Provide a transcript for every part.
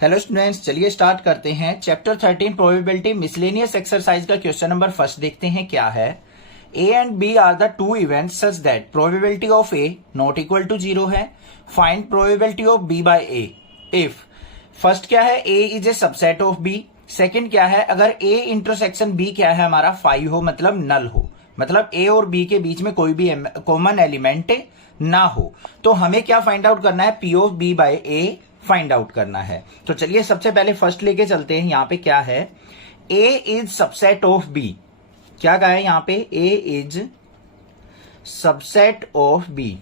Hello students, चलिए start करते हैं। चैप्टर 13 प्रोबेबिलिटी मिसलेनियस एक्सरसाइज का क्वेश्चन नंबर फर्स्ट देखते हैं क्या है। A and B are the two events such that probability of A not equal to 0 है। Find probability of B by A if first क्या है, A is a subset of B. Second क्या है, अगर ए इंटरसेक्शन बी क्या है हमारा 5 हो, मतलब नल हो, मतलब ए और बी के बीच में कोई भी कॉमन एलिमेंट ना हो। तो हमें क्या फाइंड आउट करना है, P of B by A find out करना है। तो चलिए सबसे पहले फर्स्ट लेके चलते हैं। यहां पे क्या है, A is subset of B. क्या कहा है यहां पे, A is subset of B,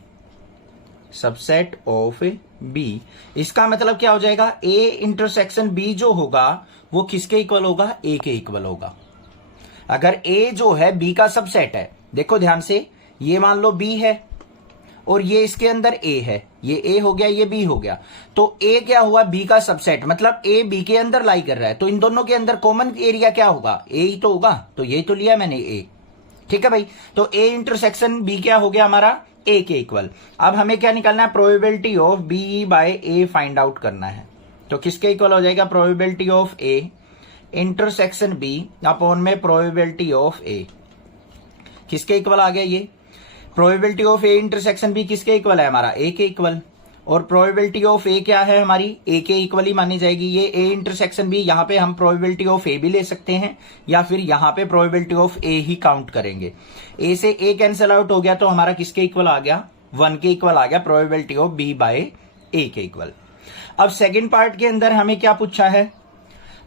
subset of B. इसका मतलब क्या हो जाएगा, ए इंटरसेक्शन बी जो होगा वो किसके इक्वल होगा, ए के इक्वल होगा। अगर ए जो है बी का सबसेट है, देखो ध्यान से, ये मान लो बी है और ये इसके अंदर ए है, ये ए हो गया, ये बी हो गया, तो ए क्या हुआ, बी का सबसेट, मतलब ए बी के अंदर लाई कर रहा है। तो इन दोनों के अंदर कॉमन एरिया क्या होगा, ए ही तो होगा। तो ये तो लिया मैंने ए, ठीक है भाई। तो ए इंटरसेक्शन बी क्या हो गया हमारा, ए के इक्वल। अब हमें क्या निकालना है, probability of B by A find out करना है। तो किसके इक्वल हो जाएगा, probability of A intersection B upon में प्रोबेबिलिटी ऑफ ए। किसके इक्वल आ गया, ये probability of A intersection B किसके इक्वल है हमारा, ए के इक्वल। और प्रोबेबिलिटी ऑफ ए क्या है हमारी, ए के इक्वल ही मानी जाएगी। ये ए इंटरसेक्शन बी, यहां पे हम प्रोबेबिलिटी ऑफ ए भी ले सकते हैं या फिर यहां पे probability of A he count करेंगे। ए से ए कैंसिल आउट हो गया तो हमारा किसके इक्वल आ गया, 1 के इक्वल आ गया, प्रोबेबिलिटी ऑफ बी बाय ए के इक्वल। अब सेकेंड पार्ट के अंदर हमें क्या पूछा है,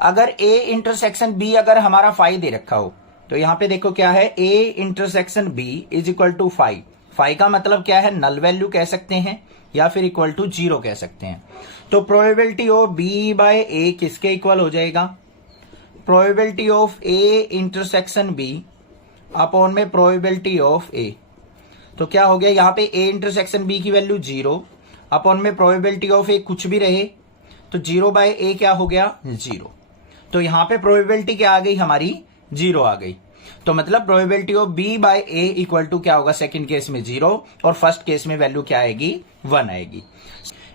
अगर ए इंटरसेक्शन बी अगर हमारा 5 दे रखा हो, तो यहां पे देखो क्या है, A intersection B is equal to 5। 5 का मतलब क्या है, नल वैल्यू कह सकते हैं या फिर इक्वल टू 0 कह सकते हैं। तो probability of B by A किसके इक्वल हो जाएगा, probability of A intersection B upon में प्रोबेबिलिटी ऑफ ए। तो क्या हो गया, यहां पे ए इंटरसेक्शन बी की वैल्यू 0 अपॉन में प्रोबेबिलिटी ऑफ ए कुछ भी रहे, तो 0 बाय ए क्या हो गया, 0। तो यहां पे प्रोबेबिलिटी क्या आ गई हमारी, 0 आ गई। तो मतलब probability of B by A equal to क्या होगा, सेकंड केस में 0 और फर्स्ट केस में वैल्यू क्या आएगी, 1 आएगी।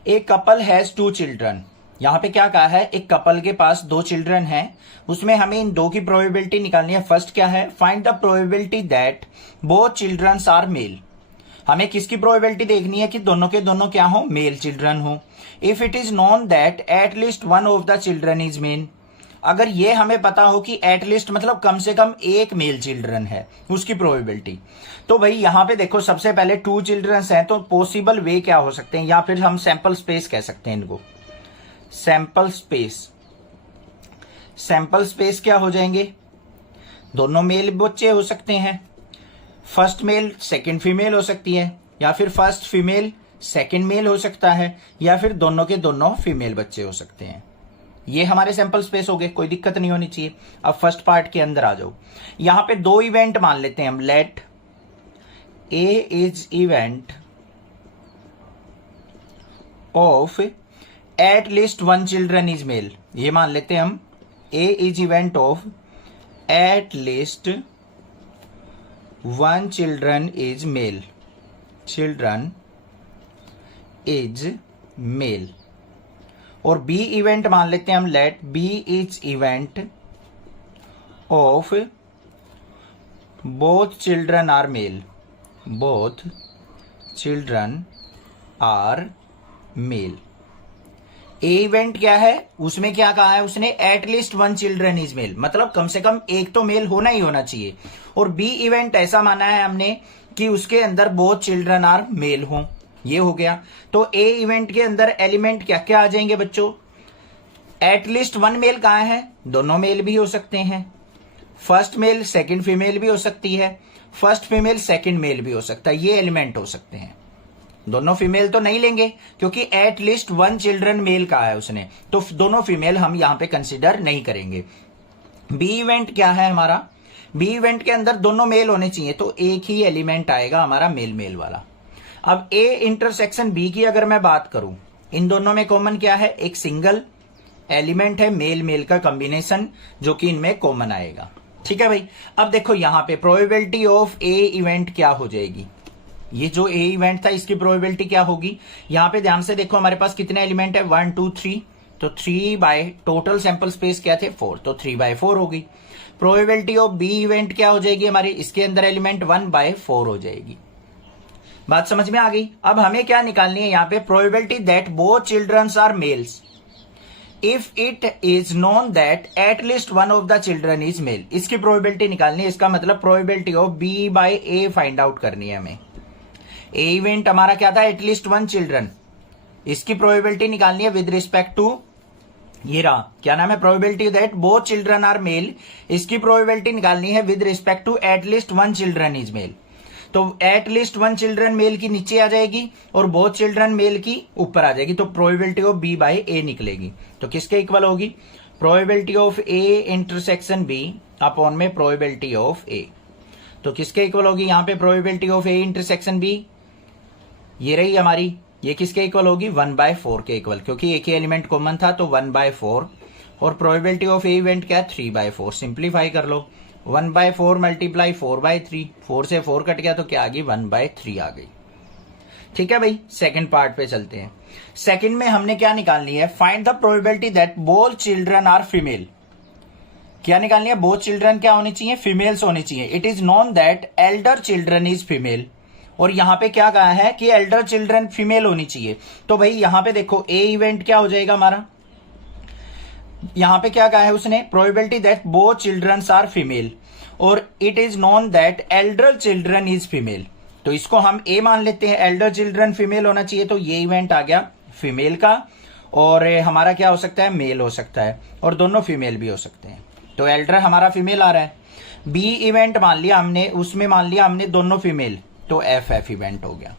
A couple has 2 children. यहां पे क्या कहा है, एक कपल के पास 2 चिल्ड्रन हैं, उसमें हमें इन 2 की प्रोबेबिलिटी निकालनी है। फर्स्ट क्या है, find the probability that both children are male. हमें किसकी प्रोबेबिलिटी देखनी है कि दोनों के दोनों क्या हो, मेल चिल्ड्रन हो। If it is known that at least one of the children is mail. अगर ये हमें पता हो कि एटलीस्ट मतलब कम से कम एक मेल चिल्ड्रन है, उसकी प्रोबेबिलिटी। तो भाई यहां पे देखो, सबसे पहले 2 चिल्ड्रंस हैं, तो पॉसिबल वे क्या हो सकते हैं, या फिर हम सैंपल स्पेस कह सकते हैं इनको, सैंपल स्पेस। सैंपल स्पेस क्या हो जाएंगे, दोनों मेल बच्चे हो सकते हैं, फर्स्ट मेल सेकंड फीमेल हो सकती है, या फिर फर्स्ट फीमेल सेकंड मेल हो सकता है, या फिर दोनों के दोनों फीमेल बच्चे हो सकते हैं। ये हमारे सैंपल स्पेस हो गए, कोई दिक्कत नहीं होनी चाहिए। अब फर्स्ट पार्ट के अंदर आ जाओ। यहां पे 2 इवेंट मान लेते हैं हम, let A is event of at least 1 children is male. ये मान लेते हैं हम, A is event of at least 1 children is male, children is male. और बी इवेंट मान लेते हैं हम, let B is event of both children are male, both children are male. A event क्या है, उसमें क्या कहा है उसने, एटलीस्ट 1 चिल्ड्रन इज मेल, मतलब कम से कम एक तो मेल होना ही होना चाहिए। और बी इवेंट ऐसा माना है हमने कि उसके अंदर बोथ चिल्ड्रन आर मेल हों, ये हो गया। तो ए इवेंट के अंदर एलिमेंट क्या क्या आ जाएंगे बच्चों, एटलीस्ट 1 मेल कहां है, दोनों मेल भी हो सकते हैं, फर्स्ट मेल सेकंड फीमेल भी हो सकती है, फर्स्ट फीमेल सेकंड मेल भी हो सकता है, ये एलिमेंट हो सकते हैं। दोनों फीमेल तो नहीं लेंगे क्योंकि एटलीस्ट 1 चिल्ड्रन मेल कहा है उसने, तो दोनों फीमेल हम यहां पे कंसिडर नहीं करेंगे। बी इवेंट क्या है हमारा, बी इवेंट के अंदर दोनों मेल होने चाहिए, तो एक ही एलिमेंट आएगा हमारा मेल मेल वाला। अब ए इंटरसेक्शन बी की अगर मैं बात करूं, इन दोनों में कॉमन क्या है, एक सिंगल एलिमेंट है, मेल मेल का कॉम्बिनेशन, जो कि इनमें कॉमन आएगा। ठीक है भाई। अब देखो यहां पे प्रोबेबिलिटी ऑफ ए इवेंट क्या हो जाएगी, ये जो ए इवेंट था इसकी प्रोबेबिलिटी क्या होगी, यहां पे ध्यान से देखो हमारे पास कितने एलिमेंट है, 1 2 3, तो 3 बाय टोटल सैंपल स्पेस क्या थे 4, तो 3/4 होगी। प्रोबेबिलिटी ऑफ बी इवेंट क्या हो जाएगी हमारी, इसके अंदर एलिमेंट 1/4 हो जाएगी। बात समझ में आ गई। अब हमें क्या निकालनी है यहां पे, probability that both childrens are males if it is known that at least one of the children is male. इसकी प्रोबेबिलिटी निकालनी है, इसका मतलब probability of B by A find out करनी है हमें। ए इवेंट हमारा क्या था, एटलीस्ट वन चिल्ड्रन, इसकी प्रोबेबिलिटी निकालनी है विद रिस्पेक्ट टू ये रहा, क्या नाम है, probability that both children are male, इसकी प्रोबेबिलिटी निकालनी है with respect to at least one children is male. तो एटलीस्ट वन चिल्ड्रन मेल की नीचे आ जाएगी और बोथ चिल्ड्रन मेल की ऊपर आ जाएगी, तो probability of B by A निकलेगी। तो किसके इक्वल होगी, probability of A intersection B upon में प्रोबेबिलिटी ऑफ ए। तो किसके इक्वल होगी यहां पे, probability of A intersection B ये रही हमारी, ये किसके इक्वल होगी 1/4 के इक्वल, क्योंकि एक ही एलिमेंट कॉमन था तो 1/4, और प्रोबेबिलिटी ऑफ ए इवेंट क्या है 3/4। सिंप्लीफाई कर लो, 1/4 मल्टीप्लाई 4/3, 4 से 4 कट गया तो क्या आ गई 1/3 आ गई। ठीक है भाई, सेकंड पार्ट पे चलते हैं। सेकंड में हमने क्या निकालनी है, find the probability that both children are female. क्या निकालनी है, बोथ चिल्ड्रन क्या होनी चाहिए, फीमेल्स होनी चाहिए। It is known that elder children is female, और यहां पे क्या कहा है कि एल्डर चिल्ड्रन फीमेल होनी चाहिए। तो भाई यहां पे देखो ए इवेंट क्या हो जाएगा हमारा, यहां पे क्या कहा है उसने, probability that both childrens are female और it is known that elder children is female. तो इसको हम ए मान लेते हैं, एल्डर चिल्ड्रन फीमेल होना चाहिए, तो ये इवेंट आ गया फीमेल का, और हमारा क्या हो सकता है, मेल हो सकता है, और दोनों फीमेल भी हो सकते हैं। तो एल्डर हमारा फीमेल आ रहा है। बी इवेंट मान लिया हमने, उसमें मान लिया हमने दोनों फीमेल, तो एफ इवेंट हो गया।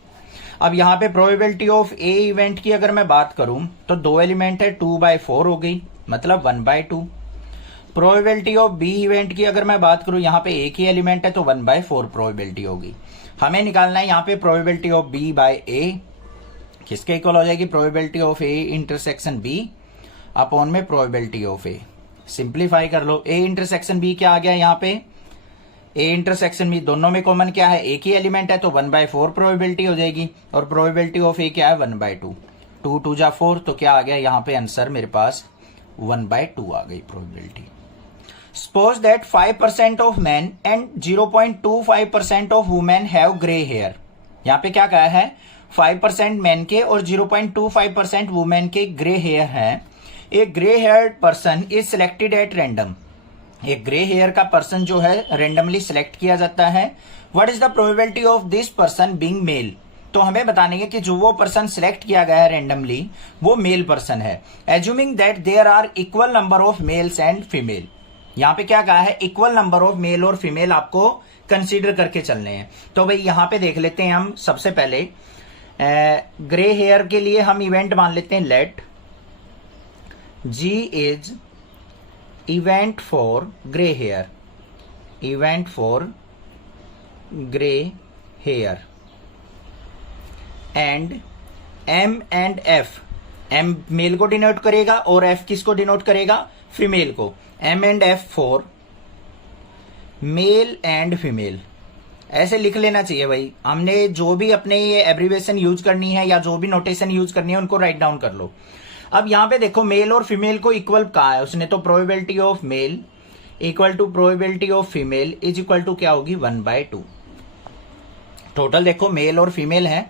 अब यहां पे प्रोबेबिलिटी ऑफ ए इवेंट की अगर मैं बात करूं तो दो एलिमेंट है, 2/4 हो गई, मतलब 1/2। प्रोबेबिलिटी ऑफ बी इवेंट की अगर मैं बात करूं, यहां पे एक ही एलिमेंट है तो 1/4 प्रोबेबिलिटी होगी। हमें निकालना है यहां पे probability of B by A, किसके इक्वल हो जाएगी, probability of A intersection B upon में प्रोबेबिलिटी ऑफ ए। सिंप्लीफाई कर लो, ए इंटरसेक्शन बी क्या आ गया यहां पे, ए इंटरसेक्शन बी दोनों में कॉमन क्या है, एक ही एलिमेंट है, तो 1/4 प्रोबेबिलिटी हो जाएगी, और प्रोबेबिलिटी ऑफ ए क्या है 1/2, 2 2 जा 4, तो क्या आ गया यहाँ पे आंसर मेरे पास 1/2 आ गई probability. Suppose that 5% of man and 0.25% of women have grey hair. यहाँ पे क्या कहा है, 5% मैन के और 0.25% वुमेन के ग्रे हेयर है। एक grey hair person is selected at random, एक ग्रे हेयर का पर्सन जो है रेंडमली सिलेक्ट किया जाता है। What is the probability of this person being male. तो हमें बताने है कि जो वो पर्सन सिलेक्ट किया गया है रेंडमली वो मेल पर्सन है। Assuming that there are equal number of males and female. यहां पे क्या कहा है, इक्वल नंबर ऑफ मेल और फीमेल आपको कंसीडर करके चलने हैं। तो भाई यहां पे देख लेते हैं हम सबसे पहले ग्रे हेयर के लिए हम इवेंट मान लेते हैं, let G is event for grey hair, event for grey hair and M and F, M male को डिनोट करेगा और एफ किसको डिनोट करेगा, फीमेल को। M and F for male and female, ऐसे लिख लेना चाहिए भाई। हमने जो भी अपने ये एब्रीवेशन यूज करनी है या जो भी नोटेशन यूज करनी है उनको राइट डाउन कर लो। अब यहां पे देखो मेल और फीमेल को इक्वल कहा है उसने, तो probability of male equal to probability of female is equal to क्या होगी 1/2। टोटल देखो मेल और फीमेल है,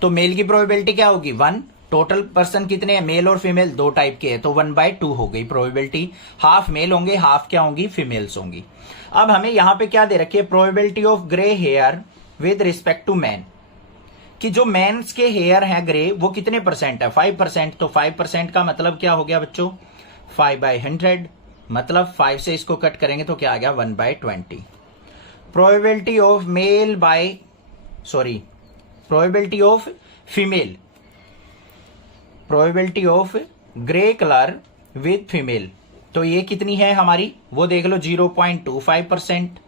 तो मेल की प्रोबेबिलिटी क्या होगी 1, टोटल पर्सन कितने हैं मेल और फीमेल, दो टाइप के हैं, तो 1/2 हो गई प्रोबेबिलिटी। हाफ मेल होंगे, हाफ क्या होंगी, फीमेल्स होंगी। अब हमें यहां पे क्या दे रखी है, probability of grey hair with respect to man, कि जो मेंस के हेयर हैं ग्रे वो कितने परसेंट है, 5%। तो 5% का मतलब क्या हो गया बच्चों, 5/100, मतलब 5 से इसको कट करेंगे तो क्या आ गया 1/20। Probability of mail bye probability of female, probability of grey colour with female, तो ये कितनी है हमारी, वो देख लो 0.25%।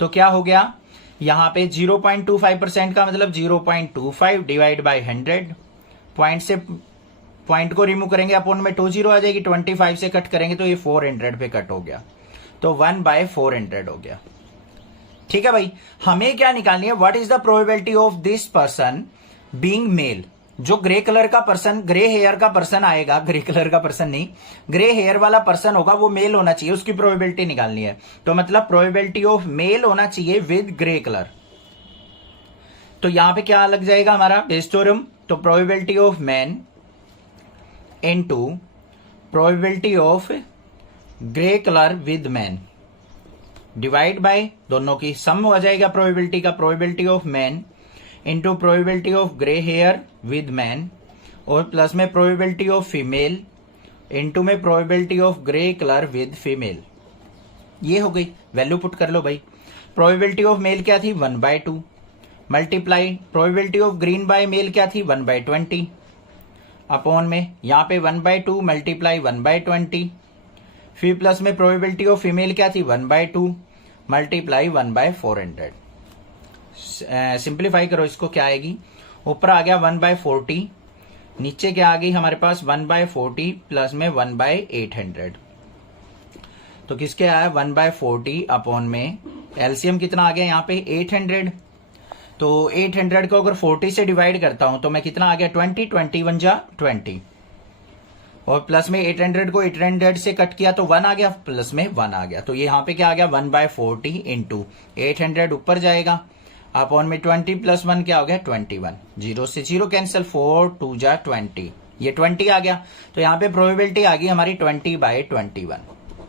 तो क्या हो गया यहां पे 0.25% का मतलब 0.25 डिवाइड बाय 100, पॉइंट से पॉइंट को रिमूव करेंगे अपॉन में 20 आ जाएगी, 25 से कट करेंगे तो ये 400 पे कट हो गया, तो 1/400 हो गया। ठीक है भाई, हमें क्या निकालनी है, what is the probability of this person being male, जो ग्रे कलर का पर्सन, ग्रे हेयर का पर्सन आएगा, ग्रे कलर का पर्सन नहीं, ग्रे हेयर वाला पर्सन होगा, वो मेल होना चाहिए, उसकी प्रोबेबिलिटी निकालनी है। तो मतलब प्रोबेबिलिटी ऑफ मेल होना चाहिए विद ग्रे कलर। तो यहां पे क्या लग जाएगा हमारा बेस थ्योरम, तो probability of man into probability of grey colour with man divide by दोनों की सम हो जाएगा प्रोबेबिलिटी का, probability of man into probability of grey hair with man और प्लस में प्रोबेबिलिटी ऑफ फीमेल इंटू में probability of grey colour with female. ये हो गई, वैल्यू पुट कर लो भाई। प्रोबेबिलिटी ऑफ मेल क्या थी 1/2 multiply probability of green by male क्या थी 1/20 अपॉन में यहाँ पे 1/2 मल्टीप्लाई 1/20, फिर प्लस में प्रोबेबिलिटी ऑफ फीमेल क्या थी 1/2 मल्टीप्लाई 1/400। सिंप्लीफाई करो इसको, क्या आएगी, ऊपर आ गया 1/40, नीचे क्या आ गई हमारे पास 1/40 प्लस में 1/800। तो किसके आया 1/40 अपॉन में एलसीएम कितना आ गया यहाँ पे 800। तो 800 को अगर 40 से डिवाइड करता हूं तो मैं कितना आ गया 20, 21 जा 20 और प्लस में 800 को 800 से कट किया तो 1 आ गया, प्लस में 1 आ गया। तो ये यहाँ पे क्या आ गया 1/40 इंटू 800 ऊपर जाएगा अपॉन में 20 प्लस 1 क्या हो गया 21, 0 से 0 कैंसिल, 4 2 जा 20, ये 20 आ गया। तो यहाँ पे प्रोबेबिलिटी आ गई हमारी 20/21,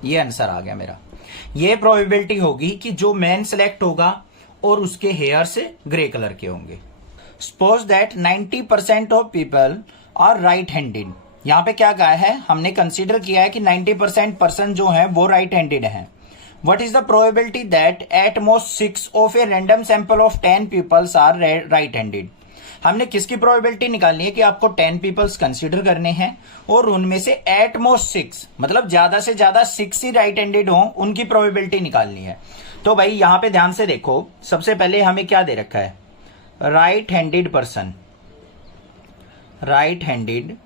ये आंसर आ गया मेरा। ये प्रोबेबिलिटी होगी कि जो मैन सिलेक्ट होगा और उसके हेयर्स ग्रे कलर के होंगे। Suppose that 90% of people are right handed. यहाँ पे क्या कहा है, हमने कंसीडर किया है कि 90% पर्सन जो है वो राइट हैंडेड है। What is the probability that at most 6 of a random sample of 10 peoples are right-handed? हमने किसकी प्रोबेबिलिटी निकालनी है कि आपको 10 पीपल्स कंसीडर करने हैं और उनमें से एट मोस्ट 6 मतलब ज्यादा से ज्यादा 6 ही राइट हैंडेड हो, उनकी प्रोबेबिलिटी निकालनी है। तो भाई यहां पे ध्यान से देखो, सबसे पहले हमें क्या दे रखा है, right handed person, right handed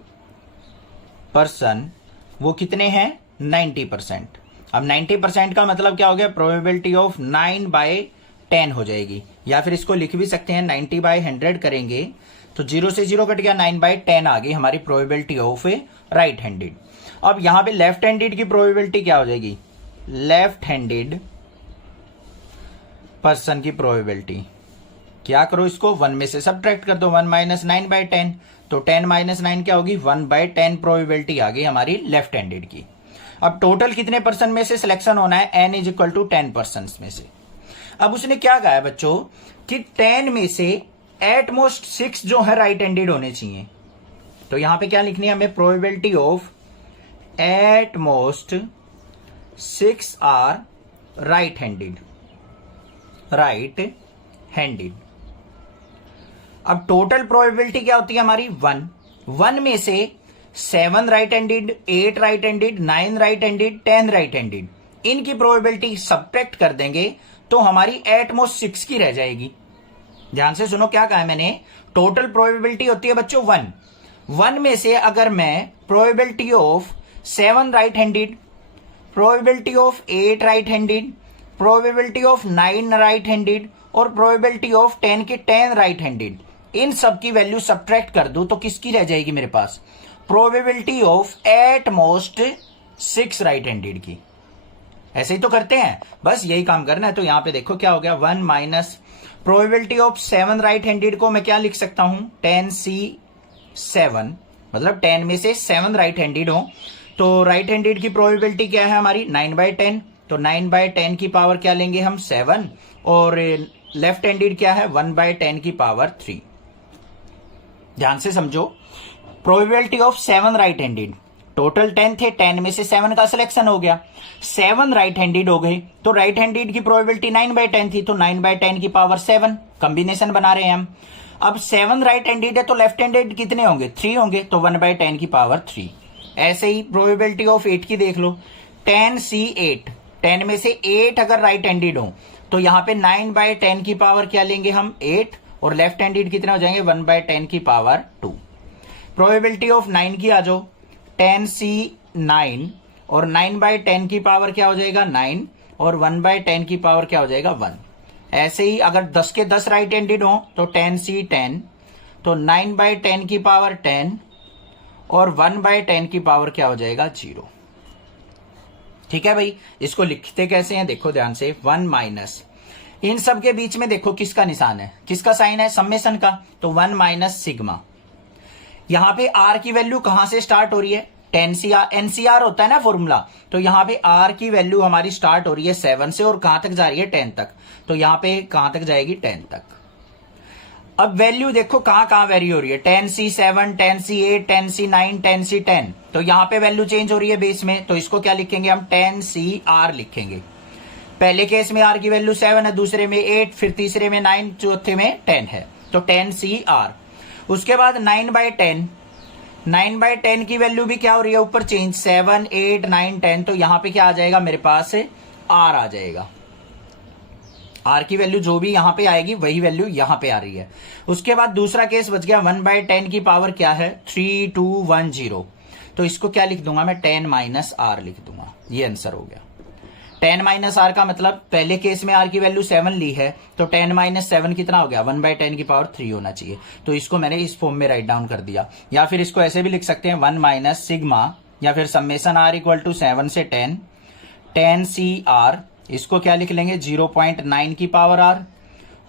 person वो कितने हैं 90%। अब 90% का मतलब क्या हो गया, प्रोबेबिलिटी ऑफ 9/10 हो जाएगी, या फिर इसको लिख भी सकते हैं 90/100 करेंगे तो 0 से 0 कट गया, 9/10 आ गई हमारी प्रोबेबिलिटी ऑफ राइट हैंडेड। अब यहां पे लेफ्ट हैंडेड की प्रोबेबिलिटी क्या हो जाएगी, लेफ्ट हैंडेड पर्सन की प्रोबेबिलिटी क्या करो, इसको 1 में से सब्ट्रैक्ट कर दो, 1 - 9/10 तो 10 - 9 क्या होगी 1/10 प्रोबेबिलिटी आ गई हमारी लेफ्ट हैंडेड की। अब टोटल कितने पर्सन में से सिलेक्शन होना है, n = 10 पर्सन में से। अब उसने क्या कहा है बच्चों कि 10 में से एट मोस्ट 6 जो है राइट हैंडेड होने चाहिए। तो यहां पे क्या लिखनी है हमें, probability of at most 6 are right handed, right handed. अब टोटल प्रोबेबिलिटी क्या होती है हमारी 1 में से 7 right handed, 8 right handed, 9 right handed, 10 right handed, इनकी प्रोबेबिलिटी सब्ट्रैक्ट कर देंगे तो हमारी एट मोस्ट 6 की रह जाएगी। ध्यान से सुनो क्या कहा है मैंने, टोटल प्रोबेबिलिटी होती है बच्चों 1 में से अगर मैं probability of 7 right handed, probability of 8 right handed, probability of 9 right handed और प्रोबेबिलिटी ऑफ 10 के 10 राइट हैंडेड, इन सब की वैल्यू सब्ट्रैक्ट कर दूं तो किसकी रह जाएगी मेरे पास, probability of at most 6 right handed की। ऐसे ही तो करते हैं, बस यही काम करना है। तो यहां पे देखो क्या हो गया, 1 minus probability of 7 right handed को मैं क्या लिख सकता हूं 10C7, मतलब 10 में से 7 राइट हैंडेड हो तो राइट हैंडेड की प्रोबेबिलिटी क्या है हमारी 9/10, तो 9/10 की पावर क्या लेंगे हम 7 और लेफ्ट हैंडेड क्या है 1/10 की पावर 3। ध्यान से समझो, probability of 7 right handed, total 10 थे, 10 में से 7 का सिलेक्शन हो गया, 7 राइट हैंडेड हो गए तो राइट हैंडेड की प्रोबेबिलिटी 9/10 थी, तो 9/10 की पावर 7 कॉम्बिनेशन बना रहे हैं हम। अब 7 राइट हैंडेड है तो लेफ्ट हैंडेड कितने होंगे 3 होंगे, तो 1/10 की पावर 3। ऐसे ही प्रोबेबिलिटी ऑफ 8 की देख लो, 10C8, 10 में से 8 अगर राइट हैंडेड हो तो यहां पे 9/10 की पावर क्या लेंगे हम 8 और लेफ्ट हैंडेड कितने हो जाएंगे 1/10 की पावर 2। प्रोबेबिलिटी ऑफ 9 की आ जाओ, 10C9 और 9/10 की पावर क्या हो जाएगा 9 और 1/10 की पावर क्या हो जाएगा 1। ऐसे ही अगर 10 के 10 राइट हैंडेड हो तो 10C10, तो 9/10 की पावर 10 और 1/10 की पावर क्या हो जाएगा 0। ठीक है भाई, इसको लिखते कैसे हैं देखो ध्यान से, 1 माइनस, इन सब के बीच में देखो किसका निशान है, किसका साइन है, समेशन का, तो 1 माइनस सिग्मा। यहां पे आर की वैल्यू कहां से स्टार्ट हो रही है, 10 एनसीआर होता है ना फॉर्मूला, तो यहां पे आर की वैल्यू हमारी स्टार्ट हो रही है 7 से और कहां तक जा रही है 10 तक, तो यहां पे कहां तक जाएगी 10 तक। अब वैल्यू देखो कहां कहां वेरी हो रही है, 10C7, 10C8, 10C9, 10C10, तो यहां पे वैल्यू चेंज हो रही है बेस में, तो इसको क्या लिखेंगे हम 10CR लिखेंगे। पहले केस में आर की वैल्यू 7 है, दूसरे में 8, फिर तीसरे में 9, चौथे में 10 है, तो 10CR। उसके बाद 9/10 की वैल्यू भी क्या हो रही है ऊपर चेंज, 7, 8, 9, 10, तो यहां पे क्या आ जाएगा मेरे पास आर आ जाएगा। आर की वैल्यू जो भी यहां पे आएगी वही वैल्यू यहां पे आ रही है। उसके बाद दूसरा केस बच गया, 1/10 की पावर क्या है 3210, तो इसको क्या लिख दूंगा मैं 10 माइनस आर लिख दूंगा, ये आंसर हो गया। 10 माइनस आर का मतलब पहले केस में आर की वैल्यू 7 ली है, तो 10 माइनस 7 कितना हो गया 1/10 की पावर 3 होना चाहिए, तो इसको मैंने इस फॉर्म में राइट डाउन कर दिया। या फिर इसको ऐसे भी लिख सकते हैं 1 माइनस सिग्मा, या फिर समेशन आर इक्वल टू 7 से 10CR, इसको क्या लिख लेंगे 0.9 की पावर आर,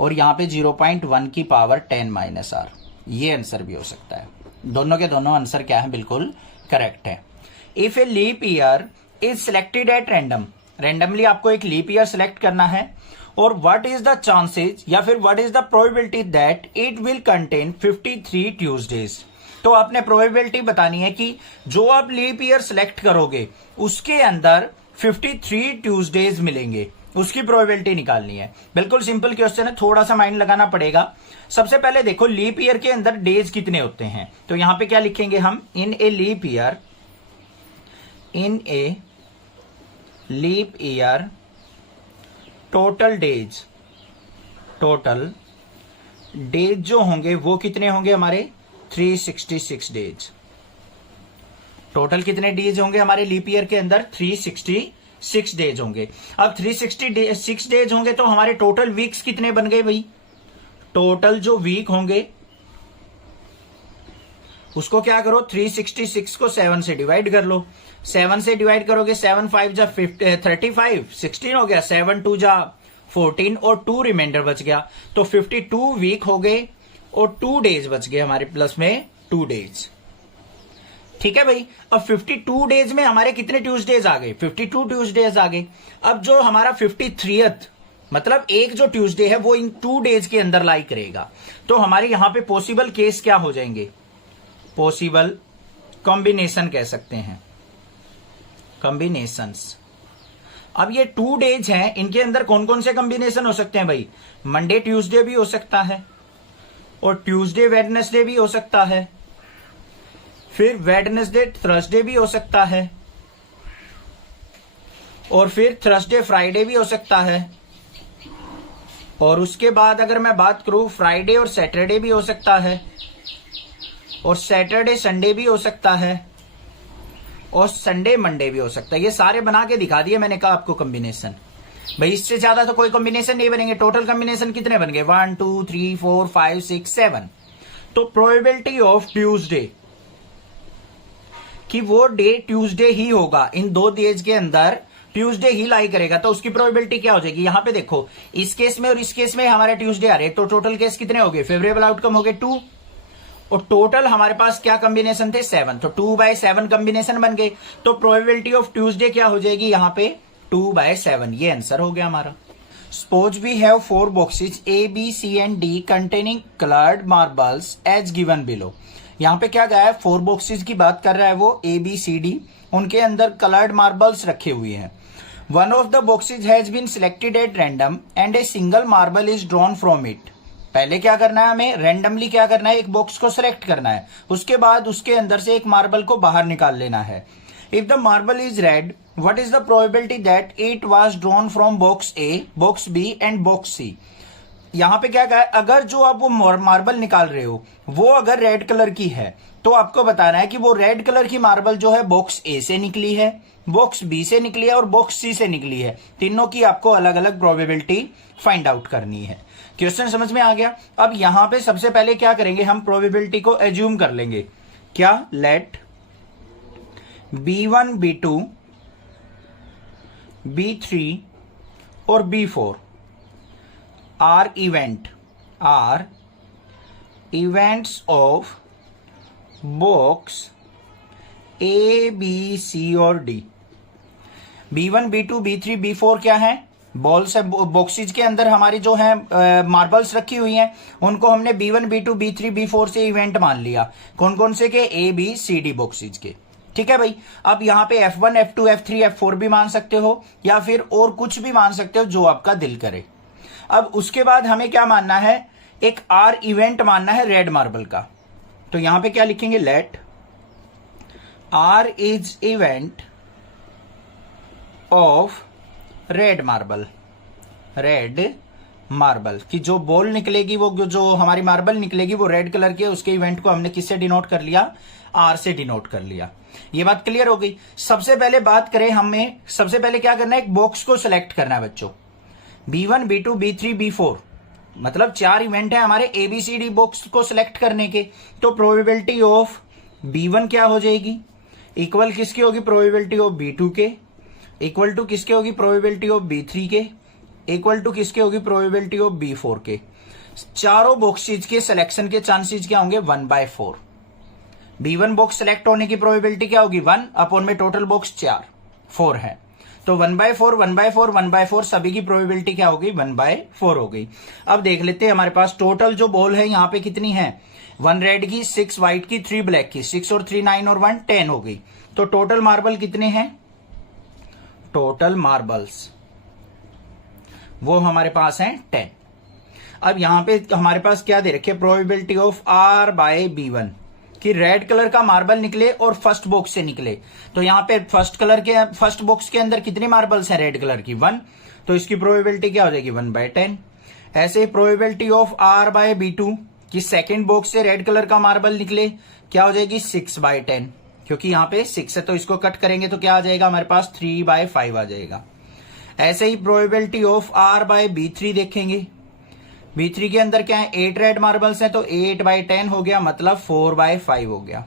और यहां पे 0.1 की पावर 10 माइनस आर, ये आंसर भी हो सकता है। दोनों के दोनों आंसर क्या है, बिल्कुल करेक्ट है। If a leap year is selected at random, randomly आपको एक लीप ईयर सिलेक्ट करना है, और व्हाट इज द चांसेस या फिर what is the probability that it will contain 53 Tuesdays, तो आपने प्रोबेबिलिटी बतानी है कि जो आप लीप ईयर सिलेक्ट करोगे उसके अंदर 53 ट्यूसडेज मिलेंगे, उसकी प्रोबेबिलिटी निकालनी है। बिल्कुल सिंपल क्वेश्चन है, थोड़ा सा माइंड लगाना पड़ेगा। सबसे पहले देखो लीप ईयर के अंदर डेज कितने होते हैं, तो यहां पे क्या लिखेंगे हम, in a leap year total days जो होंगे वो कितने होंगे हमारे 366 डेज। टोटल कितने डेज होंगे हमारे लीप ईयर के अंदर 366 डेज होंगे। अब 366 डेज होंगे तो हमारे टोटल वीक्स कितने बन गए भाई, टोटल जो वीक होंगे उसको क्या करो 366 को 7 से डिवाइड कर लो, 7 से डिवाइड करोगे 7 5 जा 35, 16 हो गया, 7 2 जा 14 और 2 रिमाइंडर बच गया, तो 52 वीक हो गए और 2 डेज बच गए हमारे, प्लस में 2 डेज। ठीक है भाई, अब 52 डेज में हमारे कितने ट्यूसडेज आ गए, 52 ट्यूसडेज आ गए। अब जो हमारा 53th मतलब एक जो ट्यूसडे है वो इन 2 डेज के अंदर लाई करेगा, तो हमारे यहां पे पॉसिबल केस क्या हो जाएंगे, पॉसिबल कॉम्बिनेशन कह सकते हैं, कॉम्बिनेशंस। अब ये 2 डेज हैं, इनके अंदर कौन कौन से कॉम्बिनेशन हो सकते हैं भाई, मंडे ट्यूसडे भी हो सकता है, और ट्यूसडे वेडनेसडे भी हो सकता है, फिर वेडनेसडे थर्सडे भी हो सकता है, और फिर थर्सडे फ्राइडे भी हो सकता है, और उसके बाद अगर मैं बात करूं फ्राइडे और सैटरडे भी हो सकता है, और सैटरडे संडे भी हो सकता है, और संडे मंडे भी हो सकता है। ये सारे बना के दिखा दिए मैंने कहा आपको कॉम्बिनेशन। भाई इससे ज्यादा तो कोई कॉम्बिनेशन नहीं बनेंगे। टोटल कॉम्बिनेशन कितने बन गए 1 2 3 4 5 6 7। तो प्रोबेबिलिटी ऑफ ट्यूसडे कि वो डे ट्यूसडे ही होगा, इन 2 डेज के अंदर ट्यूसडे ही लाई करेगा, तो उसकी प्रोबेबिलिटी क्या हो जाएगी, यहां पे देखो इस केस में और इस केस में हमारे ट्यूसडे आ रहे हैं, तो टोटल केस कितने हो गए, फेवरेबल आउटकम हो गए 2, और टोटल हमारे पास क्या कॉम्बिनेशन थे 7, तो 2/7 कॉम्बिनेशन बन गए, तो प्रोबेबिलिटी ऑफ ट्यूसडे क्या हो जाएगी यहां पे 2/7, ये आंसर हो गया हमारा। Suppose we have 4 boxes A, B, C and D containing colored marbles as given below। यहां पे क्या गया है, 4 बॉक्सेज की बात कर रहा है वो A, B, C, D, उनके अंदर कलर्ड मार्बल्स रखे हुए हैं। One of the boxes has been selected at random and a single marble is drawn from it. पहले क्या करना है, हमें रैंडमली क्या करना है, एक बॉक्स को सिलेक्ट करना है, उसके बाद उसके अंदर से एक मार्बल को बाहर निकाल लेना है। If the marble is red, what is the probability that it was drawn from box A, box B and box C. यहां पे क्या कहा है, अगर जो आप वो मार्बल निकाल रहे हो वो अगर रेड कलर की है, तो आपको बताना है कि वो रेड कलर की मार्बल जो है बॉक्स ए से निकली है, बॉक्स बी से निकली है और बॉक्स सी से निकली है। तीनों की आपको अलग अलग प्रोबेबिलिटी फाइंड आउट करनी है। क्वेश्चन समझ में आ गया। अब यहां पे सबसे पहले क्या करेंगे, हम प्रोबेबिलिटी को एज्यूम कर लेंगे। क्या, लेट B1 B2 B3 और B4 are events of box A B C और D। B1 B2 B3 B4 क्या है, बॉल्स है, बॉक्सेज के अंदर हमारी जो है मार्बल्स रखी हुई हैं, उनको हमने B1 B2 B3 B4 से इवेंट मान लिया। कौन कौन से के, A B C D boxes के। ठीक है भाई। अब यहां पे F1 F2 F3 F4 भी मान सकते हो या फिर और कुछ भी मान सकते हो जो आपका दिल करे। अब उसके बाद हमें क्या मानना है, एक R इवेंट मानना है रेड मार्बल का। तो यहां पे क्या लिखेंगे, let R is event of red marble की जो बॉल निकलेगी, वो जो हमारी मार्बल निकलेगी वो रेड कलर की है, उसके इवेंट को हमने किससे डिनोट कर लिया, आर से डिनोट कर लिया। ये बात क्लियर हो गई। सबसे पहले बात करें, हमें सबसे पहले क्या करना है, एक बॉक्स को सिलेक्ट करना है बच्चों। B1 B2 B3 B4 मतलब 4 इवेंट है हमारे ABCD बॉक्स को सिलेक्ट करने के। तो प्रोबेबिलिटी ऑफ B1 क्या हो जाएगी, इक्वल किसकी होगी, प्रोबेबिलिटी ऑफ B2 के, इक्वल टू किसके होगी, प्रोबेबिलिटी ऑफ B3 के, इक्वल टू किसके होगी, प्रोबेबिलिटी ऑफ B4 के। चारों बॉक्सेज के सिलेक्शन के चांसेस क्या होंगे, 1/4। B1 बॉक्स सिलेक्ट होने की प्रोबेबिलिटी क्या होगी, 1 अपॉन में टोटल बॉक्स 4 है, तो 1/4 1/4 1/4 सभी की प्रोबेबिलिटी क्या होगी, 1/4 हो गई। अब देख लेते हैं हमारे पास टोटल जो बॉल है यहां पे कितनी है, 1 रेड की, 6 व्हाइट की, 3 ब्लैक की, 6 और 3 9 और 1 10 हो गई। तो टोटल मार्बल कितने हैं, टोटल मार्बल्स वो हमारे पास हैं 10। अब यहां पे हमारे पास क्या दे रखे, प्रोबेबिलिटी ऑफ R/B1 कि रेड कलर का मार्बल निकले और फर्स्ट बॉक्स से निकले। तो यहां पे फर्स्ट बॉक्स के अंदर कितनी मार्बल्स हैं रेड कलर की, 1, तो इसकी प्रोबेबिलिटी क्या हो जाएगी, 1/10। ऐसे ही प्रोबेबिलिटी ऑफ R/B2 कि सेकेंड बॉक्स से रेड कलर का मार्बल निकले, क्या हो जाएगी, 6/10, क्योंकि यहां पे 6 है तो इसको कट करेंगे तो क्या आ जाएगा हमारे पास, 3/5 आ जाएगा। ऐसे ही प्रोबेबिलिटी ऑफ R/B3 देखेंगे, B3 के अंदर क्या है, 8 रेड मार्बल्स हैं तो 8/10 हो गया, मतलब 4/5 हो गया।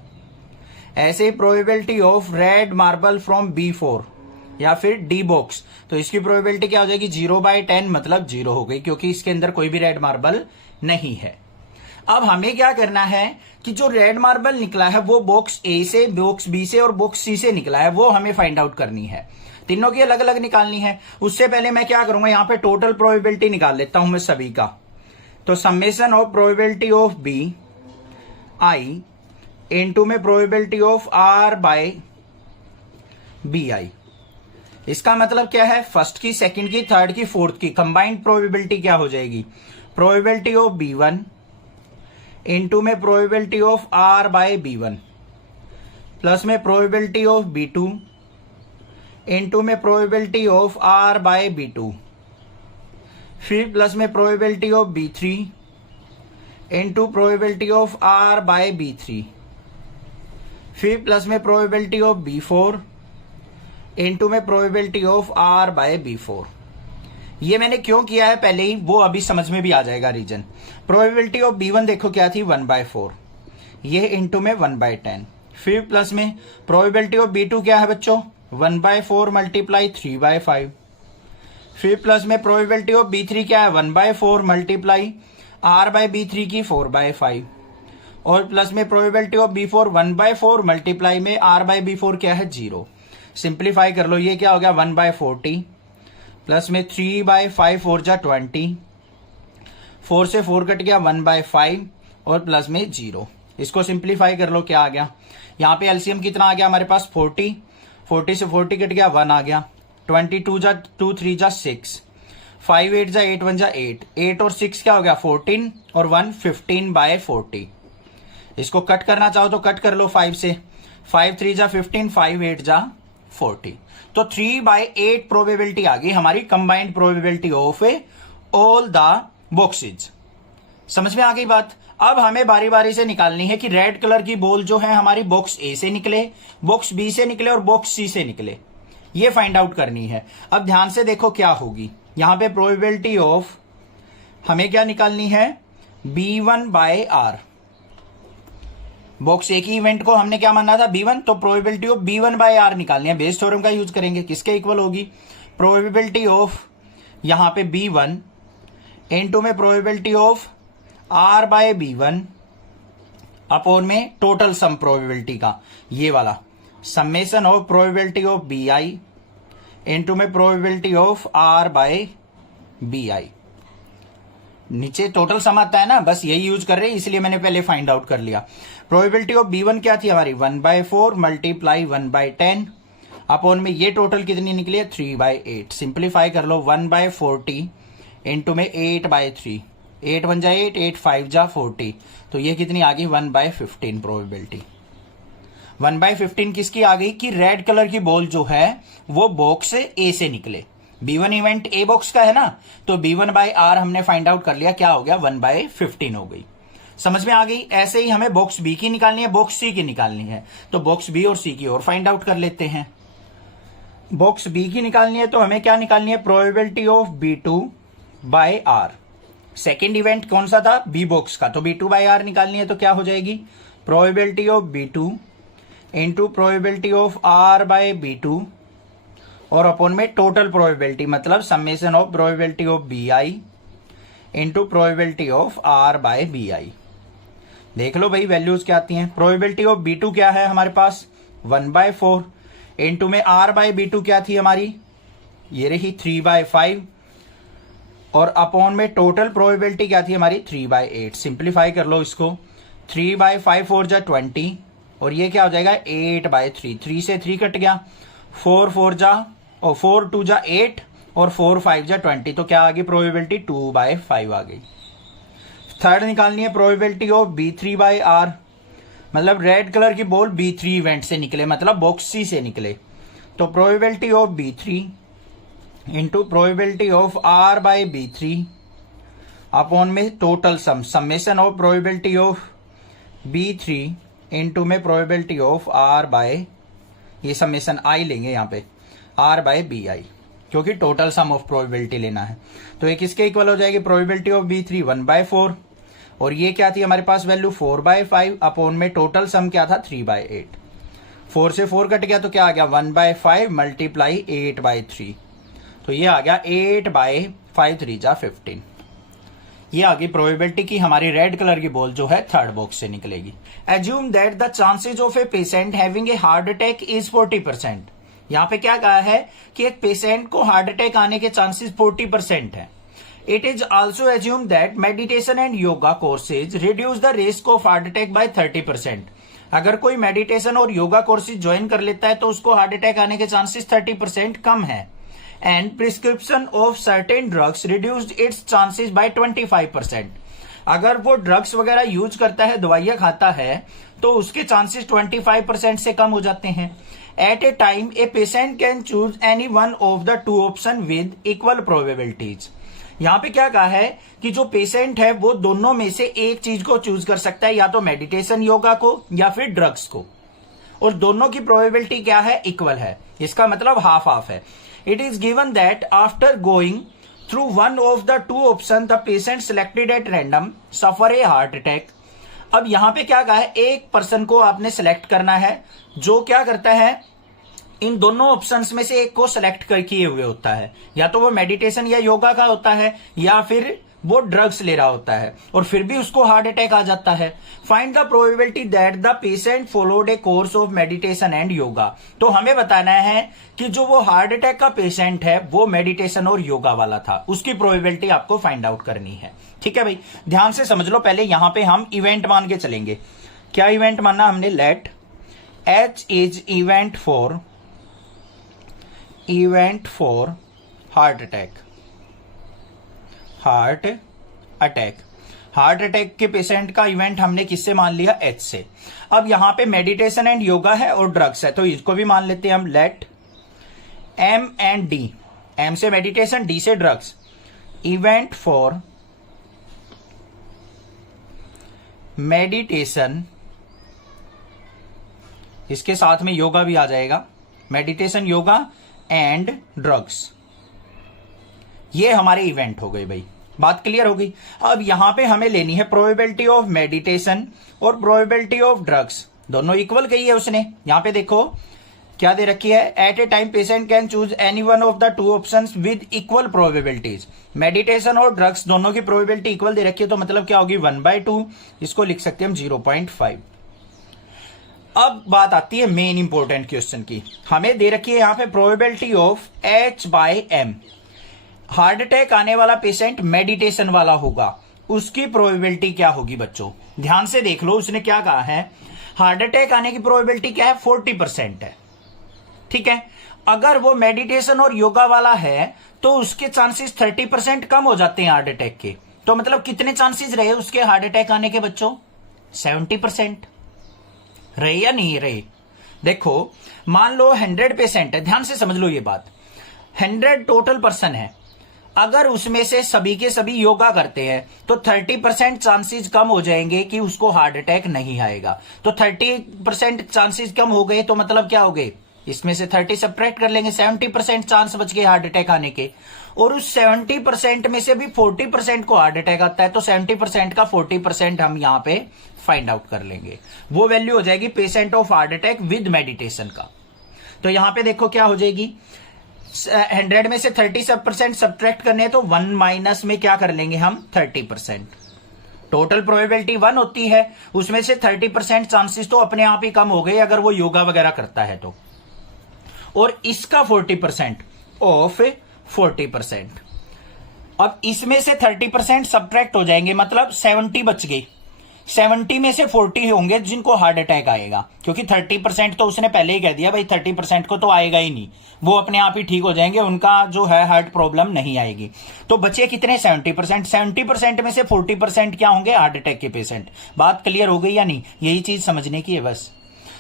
ऐसे ही probability of red marble from B4 या फिर D बॉक्स, तो इसकी प्रोबेबिलिटी क्या हो जाएगी, 0/10 मतलब 0 हो गई, क्योंकि इसके अंदर कोई भी रेड मार्बल नहीं है। अब हमें क्या करना है कि जो रेड मार्बल निकला है वो बॉक्स A से, बॉक्स B से और बॉक्स C से निकला है, वो हमें फाइंड आउट करनी है। तीनों की अलग अलग निकालनी है। उससे पहले मैं क्या करूंगा, यहां पे टोटल प्रोबेबिलिटी निकाल लेता हूं मैं सभी का। तो summation of probability of B I into में प्रोबेबिलिटी ऑफ R/BI। इसका मतलब क्या है, फर्स्ट की, सेकंड की, थर्ड की, फोर्थ की कंबाइंड प्रोबेबिलिटी क्या हो जाएगी, प्रोबेबिलिटी ऑफ B1 इनटू में प्रोबेबिलिटी ऑफ R/B1 प्लस में प्रोबेबिलिटी ऑफ B2 इनटू में प्रोबेबिलिटी ऑफ R/B2, फिर प्लस में probability of B3 into probability of R/B3, फिर प्लस में प्रोबेबिलिटी ऑफ B4 इनटू में प्रोबेबिलिटी ऑफ R/B4। ये मैंने क्यों किया है पहले ही, वो अभी समझ में भी आ जाएगा रीजन। प्रोबेबिलिटी ऑफ B1 देखो क्या थी, 1/4, ये इनटू में 1/10, फिर प्लस में प्रोबेबिलिटी ऑफ B2 क्या है बच्चों, 1/4 मल्टीप्लाई 3/5, फिर प्लस में प्रोबेबिलिटी ऑफ B3 क्या है, 1/4 मल्टीप्लाई R/B3 की 4/5, और प्लस में प्रोबेबिलिटी ऑफ B4 1/4 मल्टीप्लाई में R/B4 क्या है, 0। सिंप्लीफाई कर लो, ये क्या हो गया, 1/40 प्लस में 3/5 4 जा 20, 4 से 4 कट गया, 1/5 और प्लस में 0। इसको सिंप्लीफाई कर लो, क्या आ गया, यहाँ पे एलसीएम कितना आ गया हमारे पास, 40 से 40 कट गया, 1 आ गया, 22 जा 2 3 जा 6, 5 8 जा 8 1 जा 8, 8 और 6 क्या हो गया, 14 और 1 15/40। इसको कट करना चाहो तो कट कर लो 5 से, 5 3 जा 15, 5 8 जा 40, तो 3/8 प्रोबेबिलिटी आ गई हमारी combined probability of all the boxes. समझ में आ गई बात। अब हमें बारी बारी से निकालनी है कि रेड कलर की बॉल जो है हमारी बॉक्स ए से निकले, बॉक्स बी से निकले और बॉक्स सी से निकले, ये फाइंड आउट करनी है। अब ध्यान से देखो क्या होगी, यहां पे प्रोबेबिलिटी ऑफ हमें क्या निकालनी है, B1 बाय आर। बॉक्स ए की इवेंट को हमने क्या माना था, B1, तो probability of B1 bye are निकालनी है। बेस थ्योरम का यूज करेंगे, किसके इक्वल होगी, प्रोबेबिलिटी ऑफ यहां पे B1 इनटू में probability of R by B1 upon में टोटल सम प्रोबेबिलिटी का, ये वाला summation of probability of BI into में probability of R by BI। नीचे टोटल सम आता है ना, बस यही यूज कर रहे हैं, इसलिए मैंने पहले फाइंड आउट कर लिया। प्रोबेबिलिटी ऑफ B1 क्या थी हमारी, 1/4 मल्टीप्लाई 1/10 अपॉन में ये टोटल कितनी निकली है, 3/8। सिंप्लीफाई कर लो, 1/40 इंटू में 8/3, 8 1 जा 8, 8 5 जा 40, तो ये कितनी आ गई, 1/15 प्रोबेबिलिटी। 1/15 किसकी आ गई, कि रेड कलर की बॉल जो है वो बॉक्स ए से निकले। B1 इवेंट ए बॉक्स का है ना, तो B1 बाय आर हमने फाइंड आउट कर लिया, क्या हो गया, 1/15 हो गई। समझ में आ गई। ऐसे ही हमें बॉक्स बी की निकालनी है, बॉक्स सी की निकालनी है, तो बॉक्स बी और सी की और फाइंड आउट कर लेते हैं। बॉक्स बी की निकालनी है तो हमें क्या निकालनी है, probability of B2 by R. Second event कौन सा था, बी बॉक्स का, तो B2 बाय आर निकालनी है तो क्या हो जाएगी, probability of B2 into probability of R by B2 और अपॉन में टोटल प्रोबेबिलिटी, मतलब summation of probability of BI into probability of R by BI। देख लो भाई वैल्यूज क्या आती हैं। प्रोबेबिलिटी ऑफ B2 क्या है हमारे पास, 1/4 इंटू में R बाय B2 क्या थी हमारी, ये रही 3/5 और अपॉन में टोटल प्रोबेबिलिटी क्या थी हमारी, 3/8। सिंप्लीफाई कर लो इसको, 3/5 4 जा 20 और ये क्या हो जाएगा, 8/3। 3 से 3 कट गया, 4 4 जा और 4 2 जा 8 और 4 5 जा 20, तो क्या आ गई प्रोबेबिलिटी, 2/5 आ गई। थर्ड निकालनी है probability of B3 by R, मतलब रेड कलर की बॉल B3 इवेंट से निकले, मतलब बॉक्स सी से निकले, तो probability of B3 into probability of R by B3 upon में total sum, summation of probability of B3 into में प्रोबेबिलिटी ऑफ R बाय, ये समेशन आई लेंगे यहाँ पे, R बाय BI, क्योंकि टोटल सम ऑफ प्रोबेबिलिटी लेना है। तो ये किसके इक्वल हो जाएगी, प्रोबेबिलिटी ऑफ B3 1/4 और ये क्या थी हमारे पास वैल्यू 4/5 अपॉन में टोटल सम क्या था, 3/8। 4 से 4 कट गया तो क्या आ गया, 1/5 मल्टीप्लाई 8/3, तो ये आ गया 8/5 3 जा 15। ये आ गई प्रोबेबिलिटी की हमारी रेड कलर की बॉल जो है थर्ड बॉक्स से निकलेगी। Assume that the chances of a patient having a heart attack is 40%। यहां पे क्या कहा है कि एक पेशेंट को हार्ट अटैक आने के चांसेस 40% है। It is also assume that meditation and yoga courses reduce the risk of heart attack by 30%। अगर कोई मेडिटेशन और योगा कोर्सेज ज्वाइन कर लेता है तो उसको हार्ट अटैक आने के चांसेस 30% कम है। And prescription of certain drugs reduced its chances by 25%। अगर वो ड्रग्स वगैरह यूज करता है, दवाइयां खाता है, तो उसके चांसेस 25% से कम हो जाते हैं। At a time a patient can choose any one of the two option with equal probabilities. यहां पे क्या कहा है कि जो पेशेंट है वो दोनों में से एक चीज को चूज कर सकता है, या तो मेडिटेशन योगा को या फिर ड्रग्स को, और दोनों की प्रोबेबिलिटी क्या है, इक्वल है। इसका मतलब हाफ हाफ है। It is given that after going through one of the two option the patient selected at random suffer A heart attack. अब यहां पे क्या कहा है, एक पर्सन को आपने सिलेक्ट करना है जो क्या करता है, इन दोनों ऑप्शंस में से एक को सिलेक्ट कर किए हुए होता है, या तो वो मेडिटेशन या योगा का होता है या फिर वो ड्रग्स ले रहा होता है, और फिर भी उसको हार्ट अटैक आ जाता है। Find the probability that the patient followed A course of meditation and yoga. तो हमें बताना है कि जो वो हार्ट अटैक का पेशेंट है वो मेडिटेशन और योगा वाला था, उसकी प्रोबेबिलिटी आपको फाइंड आउट करनी है। ठीक है भाई, ध्यान से समझ लो। पहले यहां पे हम इवेंट मान के चलेंगे। क्या इवेंट मानना हमने, let H is event for heart attack. Heart attack के पेशेंट का इवेंट हमने किससे मान लिया, H से। अब यहां पे मेडिटेशन एंड योगा है और ड्रग्स है, तो इसको भी मान लेते हैं हम। Let M and D, M से मेडिटेशन, D से ड्रग्स, इवेंट फॉर मेडिटेशन, इसके साथ में योगा भी आ जाएगा, मेडिटेशन योगा एंड ड्रग्स, ये हमारे इवेंट हो गए भाई। बात क्लियर हो गई। अब यहां पे हमें लेनी है प्रोबेबिलिटी ऑफ मेडिटेशन और प्रोबेबिलिटी ऑफ ड्रग्स, दोनों इक्वल कही है उसने। यहां पे देखो क्या दे रखी है, at a time patient can choose any one of the two options with equal probabilities. Meditation और ड्रग्स दोनों की प्रोबेबिलिटी इक्वल दे रखी है, तो मतलब क्या होगी 1/2, इसको लिख सकते हैं हम 0.5। अब बात आती है मेन इंपॉर्टेंट क्वेश्चन की। हमें दे रखी है यहां पे probability of H/M। Heart attack आने वाला पेशेंट मेडिटेशन वाला होगा, उसकी प्रोबेबिलिटी क्या होगी बच्चों? ध्यान से देख लो, उसने क्या कहा है, हार्ट अटैक आने की प्रोबेबिलिटी क्या है, 40% है। ठीक है, अगर वो मेडिटेशन और योगा वाला है तो उसके चांसेस 30% कम हो जाते हैं हार्ट अटैक के। तो मतलब कितने चांसेस रहे उसके हार्ट अटैक आने के बच्चों? 70% रहे या नहीं रहे? देखो मान लो 100% है, ध्यान से समझ लो ये बात, 100 टोटल पर्सन है, अगर उसमें से सभी के सभी योगा करते हैं तो 30% चांसेस कम हो जाएंगे कि उसको हार्ट अटैक नहीं आएगा। तो 30% चांसेस कम हो गए तो मतलब क्या हो गए, इसमें से 30 सब्ट्रैक्ट कर लेंगे, 70% चांस बच गए हार्ट अटैक आने के। और उस 70% में से भी 40% को हार्ट अटैक आता है, तो 70% का 40% हम यहां पे फाइंड आउट कर लेंगे। वो वैल्यू हो जाएगी patient of heart attack with meditation का। तो यहां पे देखो क्या हो जाएगी, 100 में से 30% सब्ट्रैक्ट करने तो 1 माइनस में क्या कर लेंगे हम, 30%। टोटल प्रोबेबिलिटी 1 होती है, उसमें से 30% चांसेस तो अपने आप ही कम हो गए अगर वो योगा वगैरह करता है तो। और इसका 40% ऑफ 40%। अब इसमें से 30% सब्ट्रैक्ट हो जाएंगे, मतलब 70 बच गई। 70 में से 40 होंगे जिनको हार्ट अटैक आएगा, क्योंकि 30% तो उसने पहले ही कह दिया भाई 30% को तो आएगा ही नहीं, वो अपने आप ही ठीक हो जाएंगे, उनका जो है हार्ट प्रॉब्लम नहीं आएगी। तो बचे कितने, 70%। 70% में से 40% क्या होंगे, हार्ट अटैक के पेशेंट। बात क्लियर हो गई या नहीं? यही चीज समझने की है बस।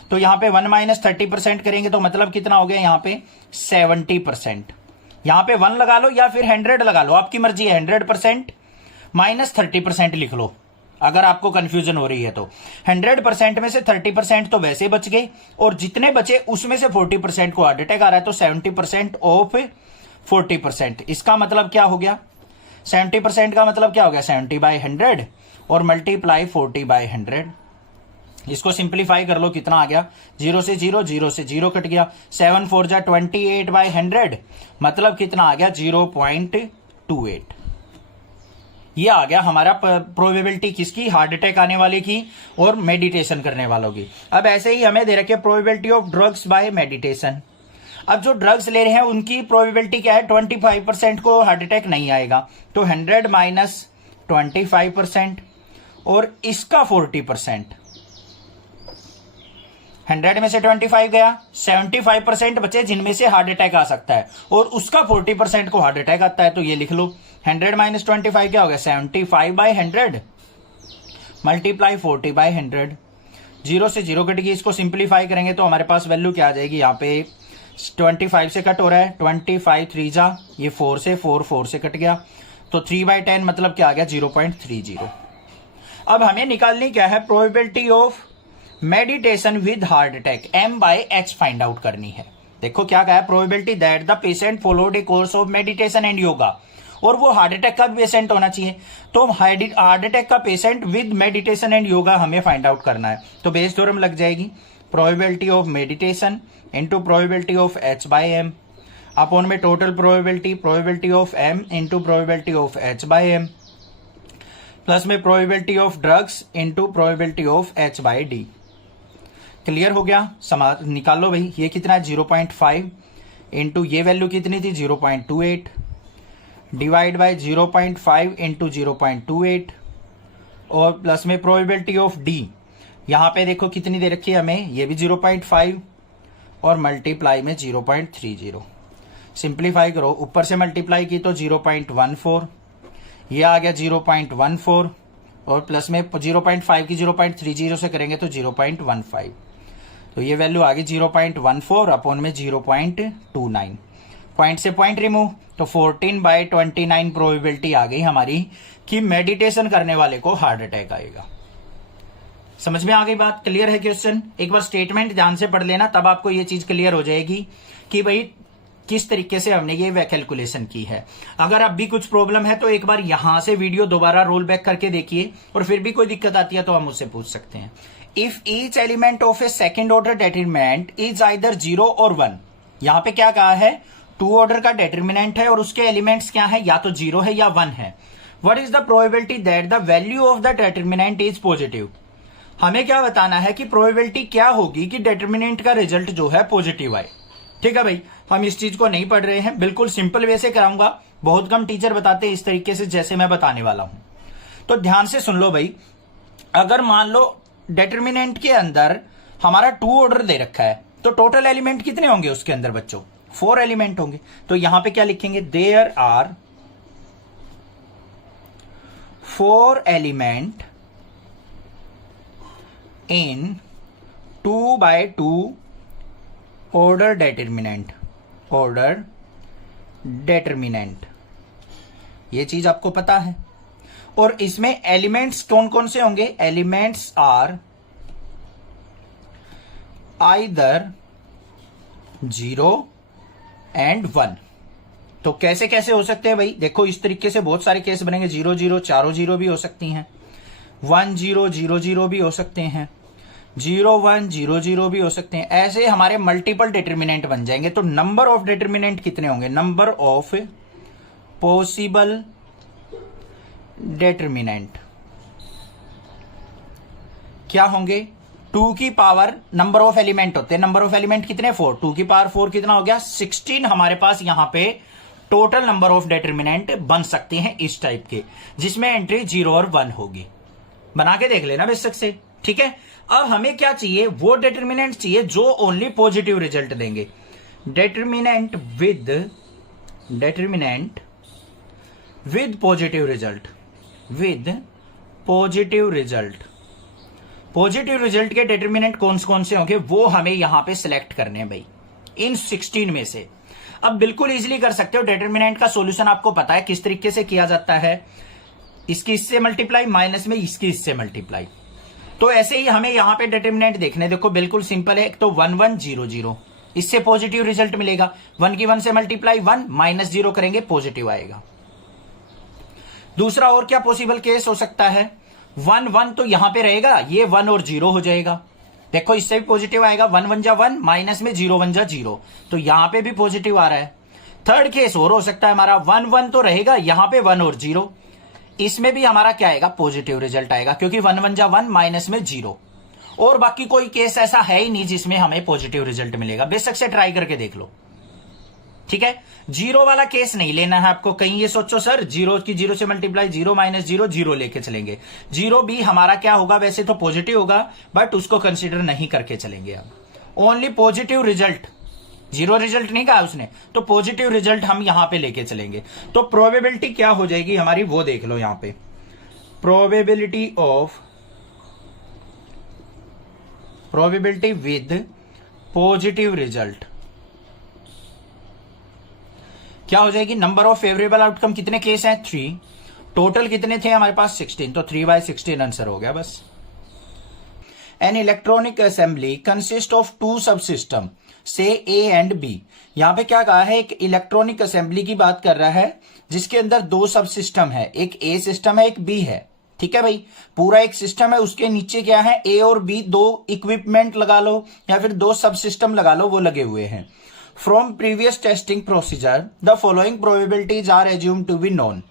तो यहां पे 1 माइनस 30% करेंगे तो मतलब कितना हो गया यहां पे, 70%। यहां पे 1 लगा लो या फिर 100 लगा लो, आपकी मर्जी है। 100% माइनस 30% लिख लो अगर आपको कंफ्यूजन हो रही है तो। 100% में से 30% तो वैसे बच गए, और जितने बचे उसमें से 40% को हार्ट अटैक आ रहा है, तो 70% ऑफ 40%। इसका मतलब क्या हो गया, 70% का मतलब क्या हो गया, 70/100 और मल्टीप्लाई 40/100। इसको सिंप्लीफाई कर लो, कितना आ गया, 0 से 0, 0 से 0 कट गया, 7 4 जा 28/100, मतलब कितना आ गया, 0.28। ये आ गया हमारा प्रोबेबिलिटी किसकी, हार्ट अटैक आने वाले की और मेडिटेशन करने वालों की। अब ऐसे ही हमें दे रखे probability of drugs bye meditation. अब जो ड्रग्स ले रहे हैं उनकी प्रोबेबिलिटी क्या है, 25% को हार्ट अटैक नहीं आएगा, तो 100 माइनस 25% और इसका 40%। 100 में से 25 गया, 75% बचे जिनमें से हार्ट अटैक आ सकता है, और उसका 40% को हार्ट अटैक आता है, तो ये लिख लो 100 माइनस 25 क्या हो गया, 75/100 मल्टीप्लाई 40/100। 0 से 0 कट गई, इसको सिंप्लीफाई करेंगे तो हमारे पास वैल्यू क्या आ जाएगी, यहाँ पे 25 से कट हो रहा है, 25 3 जा, ये 4 से 4 से कट गया, तो 3/10 मतलब क्या आ गया, 0.30। अब हमें निकालनी क्या है, probability of meditation with heart attack, M/H find out करनी है। देखो क्या कहा है, probability that the patient followed A course of meditation and yoga, और वो हार्ट अटैक का पेशेंट होना चाहिए, तो हार्ट अटैक का patient with meditation and yoga हमें फाइंड आउट करना है। तो बेस थ्योरम लग जाएगी, probability of meditation into probability of H/M upon में total probability of M into probability of H/M plus में probability of drugs into probability of H/D। Clear हो गया, निकाल लो भाई, ये कितना है 0.5 इंटू ये वैल्यू कितनी थी 0.28 डिवाइड बाय 0.5 इंटू 0.28 और प्लस में प्रोबेबिलिटी ऑफ डी, यहां पे देखो कितनी दे रखी है हमें, ये भी 0.5 और मल्टीप्लाई में 0.30। सिंप्लीफाई करो, ऊपर से मल्टीप्लाई की तो 0.14, ये आ गया 0.14 और प्लस में 0.5 की 0.30 से करेंगे तो 0.15, तो ये वैल्यू आ गई 0.14 अपॉन में 0.29। पॉइंट से पॉइंट रिमूव, तो 14/29 प्रोबेबिलिटी आ गई हमारी कि मेडिटेशन करने वाले को हार्ट अटैक आएगा। समझ में आ गई बात, क्लियर है क्वेश्चन? एक बार स्टेटमेंट ध्यान से पढ़ लेना, तब आपको ये चीज क्लियर हो जाएगी कि भाई किस तरीके से हमने ये कैलकुलेशन की है। अगर अब भी कुछ प्रॉब्लम है तो एक बार यहां से वीडियो दोबारा रोल बैक करके देखिए, और फिर भी कोई दिक्कत आती है तो हम मुझसे पूछ सकते हैं। If each element of A second order determinant is either 0 और 1, यहां पे क्या कहा है, 2 ऑर्डर का डिटरमिनेंट है और उसके एलिमेंट्स क्या है, या तो 0 है या 1 है। What is the probability that the value of the determinant is positive. हमें क्या बताना है कि प्रोबेबिलिटी क्या होगी कि डिटरमिनेंट का रिजल्ट जो है पॉजिटिव आए। ठीक है भाई, हम इस चीज को नहीं पढ़ रहे हैं, बिल्कुल सिंपल वे से कराऊंगा। बहुत कम टीचर बताते हैं इस तरीके से जैसे मैं बताने वाला हूं। तो ध्यान से सुन लो भाई, अगर मान लो डिटरमिनेंट के अंदर हमारा 2 ऑर्डर दे रखा है, तो टोटल एलिमेंट कितने होंगे उसके अंदर बच्चों, 4 एलिमेंट होंगे। तो यहां पे क्या लिखेंगे, there are 4 element in 2x2 order determinant, ये चीज आपको पता है। और इसमें एलिमेंट्स कौन कौन से होंगे, एलिमेंट्स आर आइदर 0 एंड 1। तो कैसे कैसे हो सकते हैं भाई, देखो इस तरीके से बहुत सारे केस बनेंगे। 0 0 चारों 0 भी हो सकती हैं, 1 0 0 0 भी हो सकते हैं, 0 1 0 0 भी हो सकते हैं। ऐसे हमारे मल्टीपल डिटरमिनेंट बन जाएंगे। तो नंबर ऑफ डिटरमिनेंट कितने होंगे, नंबर ऑफ पॉसिबल डिटरमिनेंट क्या होंगे, 2 की पावर नंबर ऑफ एलिमेंट होते हैं। नंबर ऑफ एलिमेंट कितने, 4, 2 की पावर 4 कितना हो गया, 16 हमारे पास यहां पे टोटल नंबर ऑफ डिटरमिनेंट बन सकते हैं इस टाइप के, जिसमें एंट्री 0 और 1 होगी। बना के देख लेना बेशक से, ठीक है। अब हमें क्या चाहिए, वो डिटरमिनेंट चाहिए जो ओनली पॉजिटिव रिजल्ट देंगे। Determinant with positive result, positive result के डिटरमिनेंट कौन से होंगे वो हमें यहां पे सिलेक्ट करने हैं भाई, इन 16 में से। अब बिल्कुल इजीली कर सकते हो, डिटरमिनेंट का सॉल्यूशन आपको पता है किस तरीके से किया जाता है, इसकी इससे मल्टीप्लाई माइनस में इसकी इससे मल्टीप्लाई। तो ऐसे ही हमें यहां पे डिटरमिनेंट देखने, देखो बिल्कुल सिंपल है। एक तो 1 1 0 0, इससे पॉजिटिव रिजल्ट मिलेगा। 1 की 1 से मल्टीप्लाई 1, माइनस 0 करेंगे पॉजिटिव आएगा। दूसरा और क्या पॉसिबल केस हो सकता है, 1 1 तो यहां पे रहेगा, ये 1 और 0 हो जाएगा। देखो इससे भी पॉजिटिव आएगा, 1 1 जा 1, माइनस में 0 1 जा 0, तो यहां पे भी पॉजिटिव आ रहा है। थर्ड केस और हो सकता है हमारा, 1 1 तो रहेगा, यहां पे 1 और 0, इसमें भी हमारा क्या आएगा, पॉजिटिव रिजल्ट आएगा, क्योंकि 1 1 जा 1, माइनस में 0। और बाकी कोई केस ऐसा है ही नहीं जिसमें हमें पॉजिटिव रिजल्ट मिलेगा। बेशक से ट्राई करके देख लो, ठीक है। 0 वाला केस नहीं लेना है आपको। कहीं ये सोचो सर 0 की 0 से मल्टीप्लाई, 0 माइनस 0 0 लेके चलेंगे। 0 भी हमारा क्या होगा, वैसे तो पॉजिटिव होगा, बट उसको कंसीडर नहीं करके चलेंगे। अब ओनली पॉजिटिव रिजल्ट, 0 रिजल्ट नहीं कहा उसने, तो पॉजिटिव रिजल्ट हम यहां पे लेके चलेंगे। तो प्रोबेबिलिटी क्या हो जाएगी हमारी, वो देख लो यहां पे। प्रोबेबिलिटी विद पॉजिटिव रिजल्ट क्या हो जाएगी, नंबर ऑफ फेवरेबल आउटकम कितने केस हैं, 3, टोटल कितने थे हमारे पास 16, तो 3/16 आंसर हो गया बस। An electronic assembly consist of 2 सब सिस्टम से ए एंड बी। यहां पे क्या कहा है, एक इलेक्ट्रॉनिक असेंबली की बात कर रहा है जिसके अंदर 2 सब सिस्टम है, एक ए सिस्टम है एक बी है। ठीक है भाई, पूरा एक सिस्टम है, उसके नीचे क्या है, ए और बी 2 इक्विपमेंट लगा लो या फिर 2 सब सिस्टम लगा लो, वो लगे हुए हैं। From previous testing procedure the following probabilities are assume to be known.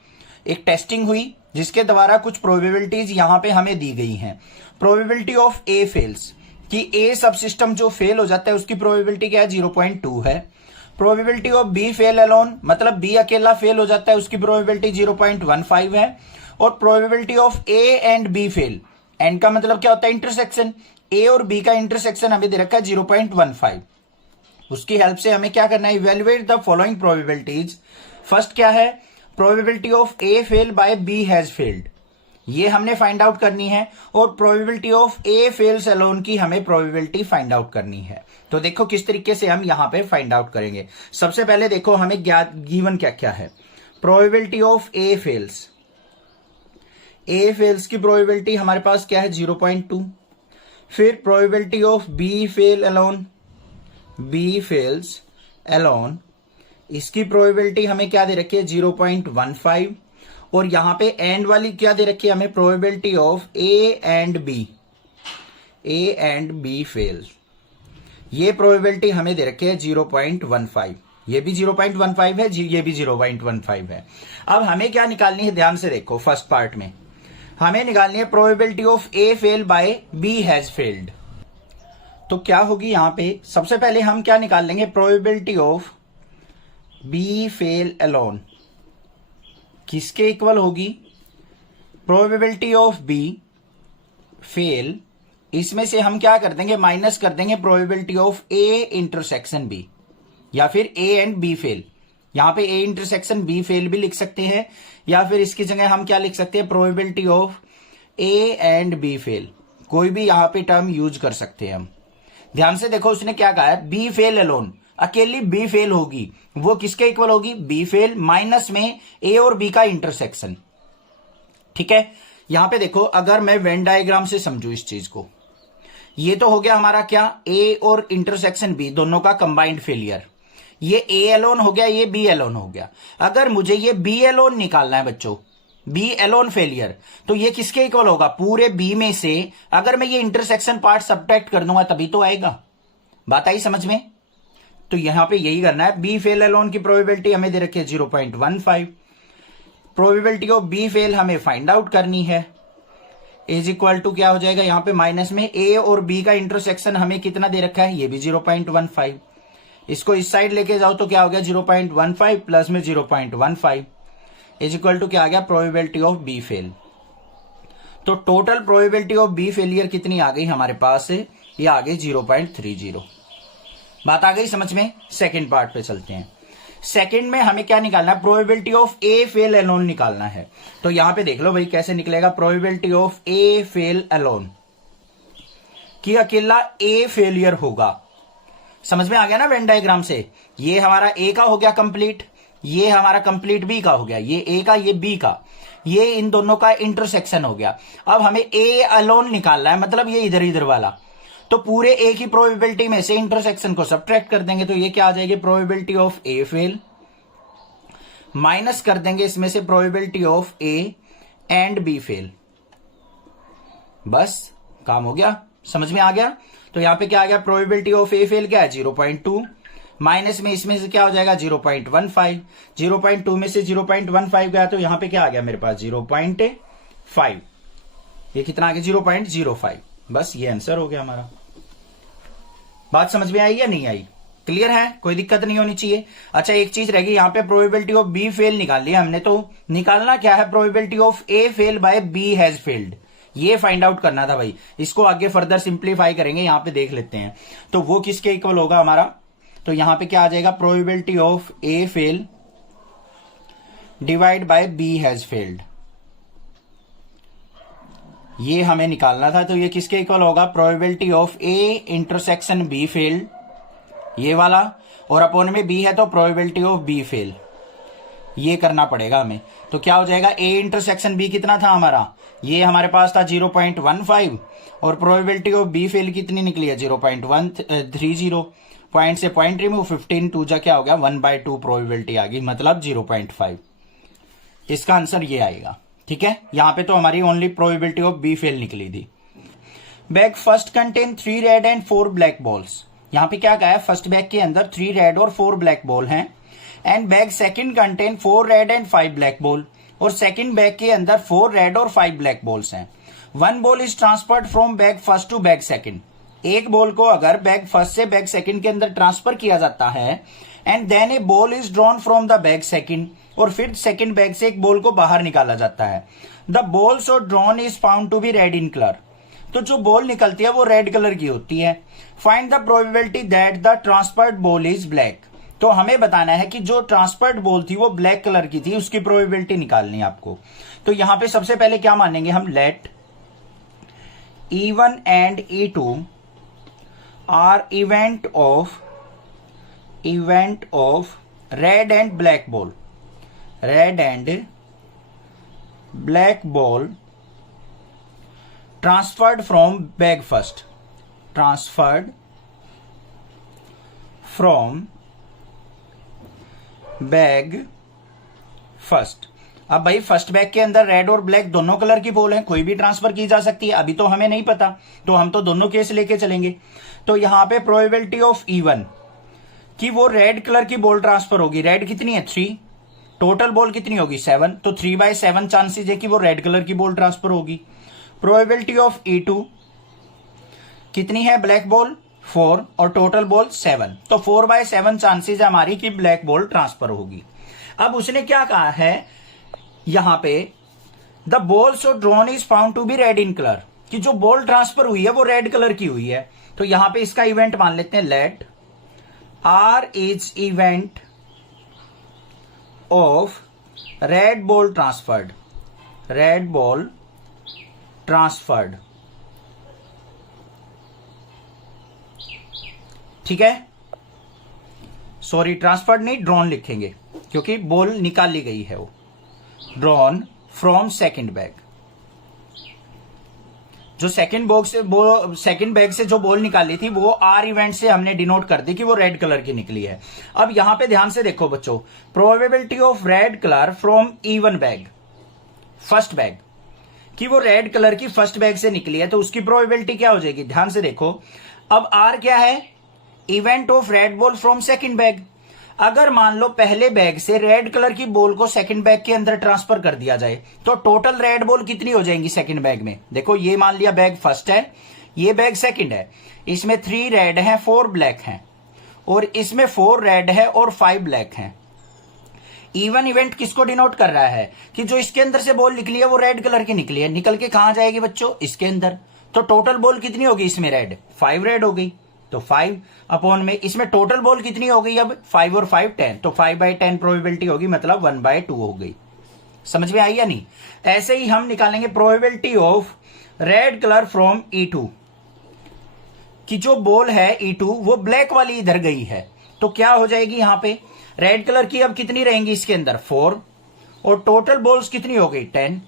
एक टेस्टिंग हुई जिसके द्वारा कुछ प्रोबेबिलिटीज यहां पे हमें दी गई हैं। प्रोबेबिलिटी ऑफ ए फेल्स, कि ए सब सिस्टम जो फेल हो जाता है उसकी प्रोबेबिलिटी क्या है, 0.2 है। Probability of B fail alone, मतलब बी अकेला फेल हो जाता है, उसकी प्रोबेबिलिटी 0.15 है। और probability of A and B fail, and का मतलब क्या होता है, इंटरसेक्शन, ए और बी का इंटरसेक्शन हमें दे रखा है 0.15। उसकी हेल्प से हमें क्या करना है, evaluate the following probabilities. First क्या है, probability of A fail by B has failed, ये हमने फाइंड आउट करनी है। और probability of A fails alone की हमें प्रोबेबिलिटी फाइंड आउट करनी है। तो देखो किस तरीके से हम यहां पे फाइंड आउट करेंगे। सबसे पहले देखो हमें गिवन क्या क्या है। Probability of A fails, A fails की प्रोबेबिलिटी हमारे पास क्या है, 0.2। फिर probability of B fail alone, B fails alone इसकी प्रोबेबिलिटी हमें क्या दे रखी है 0.15 और यहां पे एंड वाली क्या दे रखी है हमें probability of A and B fail. ये प्रोबेबिलिटी हमें दे रखी है 0.15, ये भी 0.15 है, ये भी 0.15 है। अब हमें क्या निकालनी है, ध्यान से देखो, फर्स्ट पार्ट में हमें निकालनी है probability of A fail by B has failed. तो क्या होगी यहां पे, सबसे पहले हम क्या निकाल लेंगे, probability of B fail alone किसके इक्वल होगी, प्रोबेबिलिटी ऑफ बी फेल, इसमें से हम क्या कर देंगे माइनस कर देंगे probability of A intersection B, या फिर ए एंड बी फेल। यहां पे ए इंटरसेक्शन बी फेल भी लिख सकते हैं, या फिर इसकी जगह हम क्या लिख सकते हैं probability of A and B fail, कोई भी यहां पे टर्म यूज कर सकते हैं हम। ध्यान से देखो उसने क्या कहा है, बी फेल अलोन, अकेली बी फेल होगी, वो किसके इक्वल होगी, बी फेल माइनस में ए और बी का इंटरसेक्शन। ठीक है, यहां पे देखो अगर मैं वेन डायग्राम से समझू इस चीज को, ये तो हो गया हमारा क्या, ए और इंटरसेक्शन बी दोनों का कंबाइंड फेलियर, ये ए एलोन हो गया, ये बी एलोन हो गया। अगर मुझे ये बी एलोन निकालना है बच्चों, बी एलोन फेलियर, तो ये किसके इक्वल होगा, पूरे बी में से अगर मैं ये इंटरसेक्शन पार्ट सब्ट्रैक्ट कर दूंगा तभी तो आएगा। बात आई समझ में? तो यहां पे यही करना है, बी फेल एलोन की प्रोबेबिलिटी हमें दे रखी है 0.15, प्रोबेबिलिटी ऑफ बी फेल हमें फाइंड आउट करनी है, इज इक्वल टू क्या हो जाएगा यहां पे माइनस में ए और बी का इंटरसेक्शन हमें कितना दे रखा है, ये भी 0.15, इसको इस साइड लेके जाओ तो क्या हो गया 0.15 प्लस में 0.15 इज इक्वल टू क्या आ गया, प्रोबेबिलिटी ऑफ बी फेल। तो total probability of B failure कितनी आ गई हमारे पास से, ये आ गई 0.30। बात आ गई समझ में? सेकंड पार्ट पे चलते हैं। सेकंड में हमें क्या निकालना है, probability of A fail alone निकालना है। तो यहां पे देख लो भाई कैसे निकलेगा, probability of A fail alone कि अकेला ए फेलियर होगा। समझ में आ गया ना वेन डायग्राम से, ये हमारा ए का हो गया कंप्लीट, ये हमारा कंप्लीट बी का हो गया, ये ए का ये बी का, ये इन दोनों का इंटरसेक्शन हो गया। अब हमें ए अलोन निकालना है, मतलब ये इधर इधर वाला, तो पूरे ए की प्रोबेबिलिटी में से इंटरसेक्शन को सब्ट्रैक्ट कर देंगे, तो ये क्या आ जाएगी, probability of A fail minus कर देंगे इसमें से probability of A and B fail, बस काम हो गया। समझ में आ गया? तो यहां पे क्या आ गया, प्रोबेबिलिटी ऑफ ए फेल क्या है 0.2, माइनस में इसमें से क्या हो जाएगा 0.15, 0.2 में से 0.15 गया तो यहां पे क्या आ गया मेरे पास 0.5, ये कितना आ गया 0.05, बस ये आंसर हो गया हमारा। बात समझ में आई या नहीं आई? क्लियर है, कोई दिक्कत नहीं होनी चाहिए। अच्छा एक चीज रहेगी, यहां पे प्रोबेबिलिटी ऑफ बी फेल निकाल लिया हमने, तो निकालना क्या है, probability of A fail by B has failed, ये फाइंड आउट करना था भाई। इसको आगे फर्दर सिंप्लीफाई करेंगे, यहां पे देख लेते हैं। तो वो किसके इक्वल होगा हमारा, तो यहां पे क्या आ जाएगा, probability of A fail divide by B has failed, ये हमें निकालना था। तो ये किसके इक्वल होगा, probability of A intersection B failed, ये वाला, और अपोन में बी है तो प्रोबेबिलिटी ऑफ बी फेल, ये करना पड़ेगा हमें। तो क्या हो जाएगा, ए इंटरसेक्शन बी कितना था हमारा, ये हमारे पास था 0.15, और प्रोबेबिलिटी ऑफ बी फेल कितनी निकली है 0.130, पॉइंट से पॉइंट रिमूव, 15 2 जा क्या हो गया 1/2 प्रोबेबिलिटी आ गई, मतलब 0.5। इसका आंसर ये आएगा। ठीक है, यहां पे तो हमारी only probability of B fail निकली थी। Bag first contain 3 red and 4 black balls, यहां पे क्या कहा है, फर्स्ट बैग के अंदर 3 रेड और 4 ब्लैक बॉल हैं, and bag second contain 4 red and 5 black ball, और सेकंड बैग के अंदर 4 रेड और 5 ब्लैक बॉल्स हैं। 1 ball is transferred from bag first to bag second, एक बॉल को अगर बैग फर्स्ट से बैग सेकंड के अंदर ट्रांसफर किया जाता है, and then a ball is drawn from the bag second, और फिर सेकंड बैग से एक बॉल को बाहर निकाला जाता है। The ball so drawn is found to be red in colour, तो जो बॉल निकलती है वो रेड कलर की होती है। Find the probability that the transferred ball is black, तो हमें बताना है कि जो ट्रांसफर्ड बॉल थी वो ब्लैक कलर की थी, उसकी प्रोबेबिलिटी निकालनी है आपको। तो यहां पे सबसे पहले क्या मानेंगे हम, let E1 and E2 are event of red and black ball, red and black ball transferred from bag first, transferred from bag first. अब भाई फर्स्ट बैग के अंदर रेड और ब्लैक दोनों कलर की बॉल है, कोई भी ट्रांसफर की जा सकती है। अभी तो हमें नहीं पता, तो हम तो दोनों केस लेके चलेंगे। तो यहां पे प्रोबेबिलिटी ऑफ इवन कि वो रेड कलर की बॉल ट्रांसफर होगी, रेड कितनी है 3, टोटल बॉल कितनी होगी 7, तो 3/7 चांसेस है कि वो रेड कलर की बॉल ट्रांसफर होगी। प्रोबेबिलिटी ऑफ E2 कितनी है, ब्लैक बॉल 4 और टोटल बॉल 7, तो 4/7 चांसेस है हमारी कि ब्लैक बॉल ट्रांसफर होगी। अब उसने क्या कहा है यहां पे, the ball so drawn is found to be red in colour, कि जो बॉल ट्रांसफर हुई है वो रेड कलर की हुई है। तो यहां पे इसका इवेंट मान लेते हैं, let R is event of red ball transferred, red ball transferred, ठीक है। सॉरी ट्रांसफर्ड नहीं, ड्रॉन लिखेंगे क्योंकि बॉल निकाल ली गई है, वो ड्रॉन फ्रॉम सेकंड बैग। जो सेकंड बैग से जो बॉल निकाली थी वो आर इवेंट से हमने डिनोट कर दी कि वो रेड कलर की निकली है। अब यहां पे ध्यान से देखो बच्चों, probability of red colour from even bag, first bag, कि वो रेड कलर की फर्स्ट बैग से निकली है, तो उसकी प्रोबेबिलिटी क्या हो जाएगी, ध्यान से देखो। अब आर क्या है, event of red ball from second bag. अगर मान लो पहले बैग से रेड कलर की बॉल को सेकंड बैग के अंदर ट्रांसफर कर दिया जाए, तो टोटल रेड बॉल कितनी हो जाएंगी सेकंड बैग में। देखो ये मान लिया बैग फर्स्ट है, ये बैग सेकंड है, इसमें 3 रेड है 4 ब्लैक हैं, और इसमें 4 रेड है और 5 ब्लैक हैं। इवन इवेंट किसको डिनोट कर रहा है कि जो इसके अंदर से बॉल निकली है वो रेड कलर की निकली है, निकल के कहां जाएगी बच्चों, इसके अंदर। तो टोटल बॉल कितनी होगी इसमें, रेड 5 रेड हो गई, तो 5 अपॉन में इसमें टोटल बॉल कितनी हो गई, अब 5 और 5 10, तो 5/10 प्रोबेबिलिटी होगी, मतलब 1/2 हो गई। समझ में आई या नहीं। ऐसे ही हम निकालेंगे probability of red colour from E2, कि जो बॉल है E2 वो ब्लैक वाली इधर गई है, तो क्या हो जाएगी यहां पे, रेड कलर की अब कितनी रहेंगी इसके अंदर 4, और टोटल बॉल्स कितनी हो गई 10।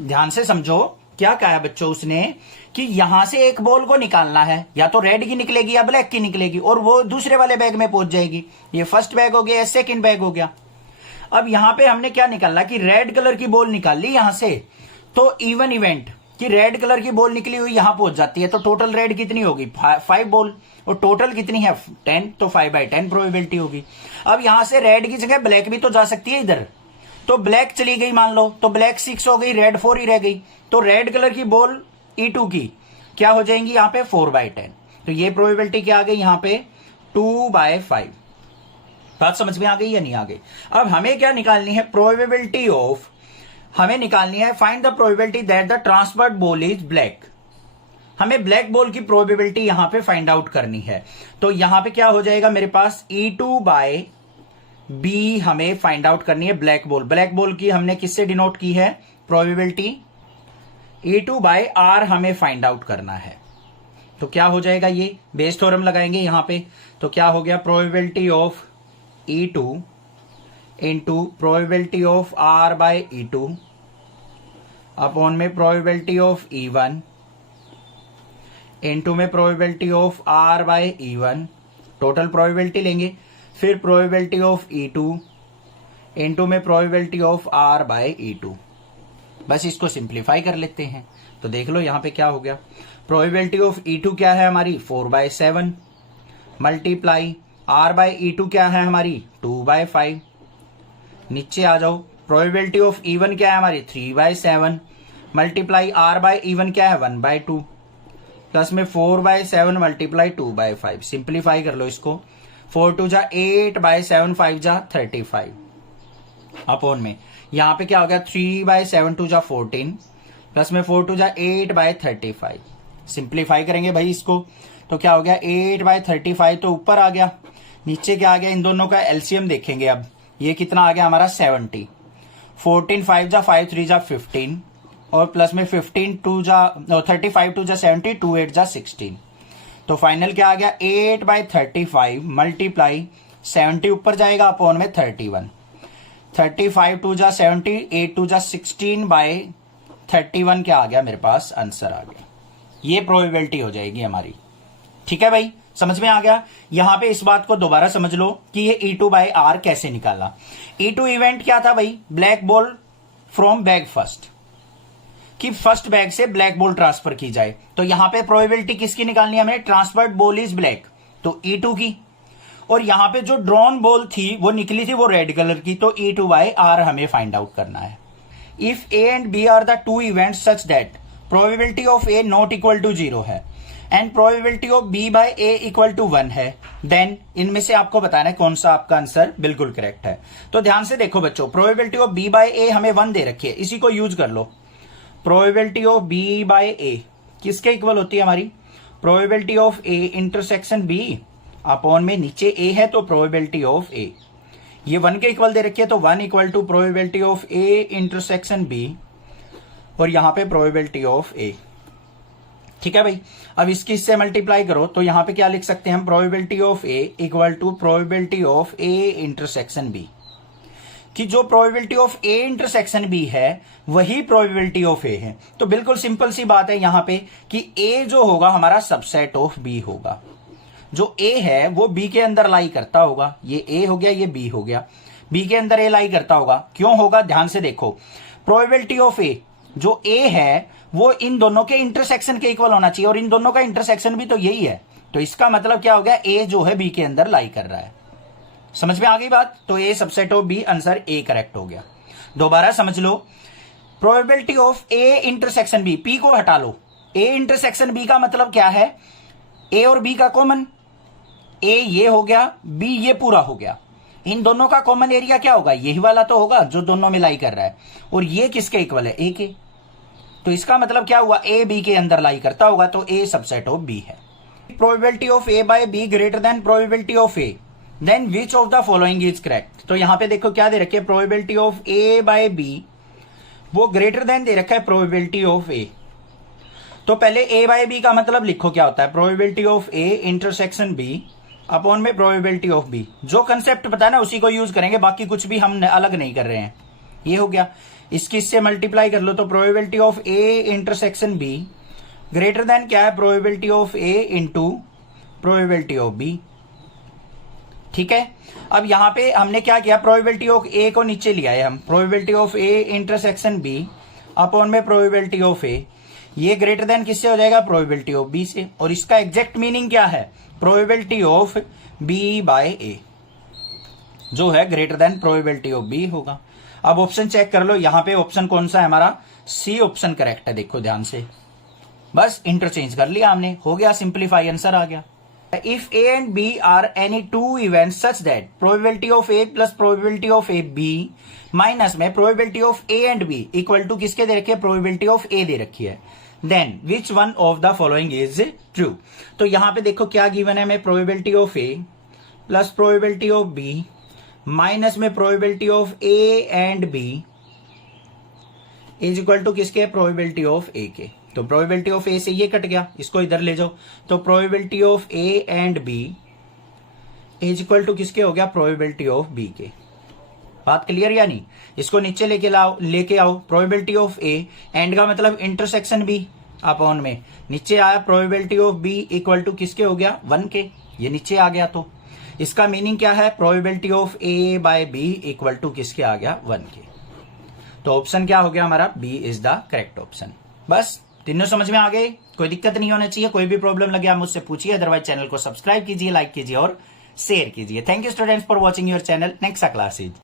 ध्यान से समझो क्या कहा बच्चों उसने, कि यहां से एक बॉल को निकालना है, या तो रेड की निकलेगी या ब्लैक की निकलेगी, और वो दूसरे वाले बैग में पहुंच जाएगी। ये फर्स्ट बैग हो गया या सेकंड बैग हो गया। अब यहां पे हमने क्या निकालना कि रेड कलर की बॉल निकाल ली यहां से, तो इवन इवेंट कि रेड कलर की बॉल निकली हुई यहां पहुंच जाती है, तो टोटल रेड कितनी होगी 5 बॉल, और टोटल कितनी है 10, तो 5/10 प्रोबेबिलिटी होगी। अब यहां से रेड की जगह ब्लैक भी तो जा सकती है इधर, तो ब्लैक चली गई मान लो, तो ब्लैक 6 हो गई, रेड 4 ही रह गई, तो रेड कलर की बॉल E2 की क्या हो जाएंगी यहां पे 4/10। तो ये प्रोबेबिलिटी क्या आ गई यहां पे 2/5। बात समझ में आ गई या नहीं आ गई। अब हमें क्या निकालनी है, प्रोबेबिलिटी ऑफ, हमें निकालनी है find the probability that the transferred ball is black. हमें ब्लैक बॉल की प्रोबेबिलिटी यहां पे फाइंड आउट करनी है। तो यहां पे क्या हो जाएगा मेरे पास E2/B हमें फाइंड आउट करनी है ब्लैक बॉल। ब्लैक बॉल की हमने किससे डिनोट की है प्रोबेबिलिटी, E2/R हमें फाइंड आउट करना है। तो क्या हो जाएगा, ये बेस थ्योरम लगाएंगे यहां पे, तो क्या हो गया probability of E2 into probability of R/E2 upon में प्रोबेबिलिटी ऑफ E1 इंटू में probability of R/E1, total probability लेंगे, फिर प्रोबेबिलिटी ऑफ E2 इंटू में प्रोबेबिलिटी ऑफ R/E2। बस इसको सिंप्लीफाई कर लेते हैं, तो देख लो यहां पे क्या हो गया, प्रोबेबिलिटी ऑफ E2 क्या है हमारी 4/7 मल्टीप्लाई R/E2 क्या है हमारी 2/5। नीचे आ जाओ, प्रोबेबिलिटी ऑफ E1 क्या है हमारी 3/7 मल्टीप्लाई R/E1 क्या है 1/2, प्लस में 4/7 मल्टीप्लाई 2/5। सिंप्लीफाई कर लो इसको, 4 जा 8/7 5 जा 35 अपॉन में यहां पे क्या हो गया 3/7 जा 14 प्लस में 4 जा 8/35। सिंप्लीफाई करेंगे भाई इसको, तो क्या हो गया 8/35 तो ऊपर आ गया, नीचे क्या आ गया, इन दोनों का एलसीएम देखेंगे। अब ये कितना आ गया हमारा 70, 14 5 जा 5 3 जा 15 और प्लस में 15 2 जा 35 2 जा 70 2 8 जा 16। तो फाइनल क्या आ गया 8/35 मल्टीप्लाई 70 ऊपर जाएगा अपॉन में 31, 35 2 जा 70 8 2 जा 16/31 क्या आ गया मेरे पास आंसर आ गया। ये प्रोबेबिलिटी हो जाएगी हमारी, ठीक है भाई। समझ में आ गया। यहां पे इस बात को दोबारा समझ लो कि ये E2/R कैसे निकाला। E2 इवेंट क्या था भाई, black ball from bag first, कि फर्स्ट बैग से ब्लैक बॉल ट्रांसफर की जाए। तो यहां पे प्रोबेबिलिटी किसकी निकालनी है हमें, ट्रांसफर्ड बॉल इज ब्लैक, तो E2 की। और यहां पे जो ड्रॉन बॉल थी वो निकली थी वो रेड कलर की, तो E2/R हमें फाइंड आउट करना है। If A and B are the two event such that probability of A not equal to 0 है and probability of B/A equal to 1 है, देन इनमें से आपको बताना है कौन सा आपका आंसर बिल्कुल करेक्ट है। तो ध्यान से देखो बच्चों, प्रोबेबिलिटी ऑफ B/A हमें 1 दे रखी है, इसी को यूज कर लो। प्रोबेबिलिटी ऑफ B/A किसके इक्वल होती है हमारी, probability of A intersection B upon में नीचे A है तो प्रोबेबिलिटी ऑफ A, ये 1 के इक्वल दे रखी है तो 1 equal to probability of A intersection B और यहां पे प्रोबेबिलिटी ऑफ A। ठीक है भाई, अब इसकी इससे मल्टीप्लाई करो तो यहां पे क्या लिख सकते हैं हम, probability of A equal to probability of A intersection B, कि जो probability of A intersection B है वही प्रोबेबिलिटी ऑफ A है। तो बिल्कुल सिंपल सी बात है यहां पे कि A जो होगा हमारा सबसेट ऑफ B होगा। जो A है वो B के अंदर लाई करता होगा, ये A हो गया ये B हो गया, B के अंदर A लाई करता होगा। क्यों होगा, ध्यान से देखो, प्रोबेबिलिटी ऑफ A जो A है वो इन दोनों के इंटरसेक्शन के इक्वल होना चाहिए और इन दोनों का इंटरसेक्शन भी तो यही है, तो इसका मतलब क्या हो गया, A जो है B के अंदर लाई कर रहा है। समझ में आ गई बात, तो A subset of B, answer A correct हो गया। दोबारा समझ लो, probability of A intersection B, P को हटा लो, A इंटरसेक्शन B का मतलब क्या है, A और B का कॉमन, A ये हो गया, B ये पूरा हो गया, इन दोनों का कॉमन एरिया क्या होगा, यही वाला तो होगा जो दोनों में लाई कर रहा है, और ये किसके इक्वल है, A के। तो इसका मतलब क्या हुआ, A B के अंदर लाई करता होगा तो A सबसेट ऑफ B है। Probability of A/B greater than probability of A, then which of the following is correct. तो यहां पे देखो क्या दे रखे, प्रोबेबिलिटी ऑफ A/B वो ग्रेटर देन दे रखा है प्रोबेबिलिटी ऑफ A। तो पहले A/B का मतलब लिखो क्या होता है, probability of A intersection B upon में प्रोबेबिलिटी ऑफ B। जो कंसेप्ट पता है ना उसी को यूज करेंगे, बाकी कुछ भी हम अलग नहीं कर रहे हैं। ये हो गया, इसकी इससे मल्टीप्लाई कर लो तो probability of A intersection B greater than क्या है, probability of A into probability of B। ठीक है, अब यहां पे हमने क्या किया, प्रोबेबिलिटी ऑफ A को नीचे लिया है हम, probability of A intersection B upon में प्रोबेबिलिटी ऑफ A, ये ग्रेटर देन किससे हो जाएगा, प्रोबेबिलिटी ऑफ B से। और इसका एग्जैक्ट मीनिंग क्या है, प्रोबेबिलिटी ऑफ B/A जो है greater than probability of B होगा। अब ऑप्शन चेक कर लो, यहां पे ऑप्शन कौन सा है हमारा, C ऑप्शन करेक्ट है। देखो ध्यान से, बस इंटरचेंज कर लिया हमने, हो गया सिंप्लीफाई, आंसर आ गया। If A and B are any two events such that probability of A plus probability of A B minus में probability of A and B equal to किसके दे रखी है, प्रोबेबिलिटी ऑफ A दे रखी है, then which one of the following is true. तो यहां पे देखो क्या गिवन है हमें, probability of A plus probability of B minus में probability of A and B is equal to किसके, प्रोबेबिलिटी ऑफ A के। तो प्रोबेबिलिटी ऑफ A से ये कट गया, इसको इधर ले जाओ, तो probability of A and B is equal to किसके हो गया, प्रोबेबिलिटी ऑफ B के। बात क्लियर या नहीं, इसको नीचे लेके आओ, प्रोबेबिलिटी ऑफ A एंड का मतलब इंटरसेक्शन B अपॉन में नीचे आया probability of B equal to किसके हो गया, 1 के, ये नीचे आ गया। तो इसका मीनिंग क्या है, probability of A/B equal to किसके आ गया, 1 के। तो ऑप्शन क्या हो गया हमारा, B is the correct option. बस तीनों समझ में आ गए, कोई दिक्कत नहीं होना चाहिए, कोई भी प्रॉब्लम लगे आप मुझसे पूछिए, अदरवाइज चैनल को सब्सक्राइब कीजिए, लाइक कीजिए और शेयर कीजिए। Thank you students for watching your channel. Next class is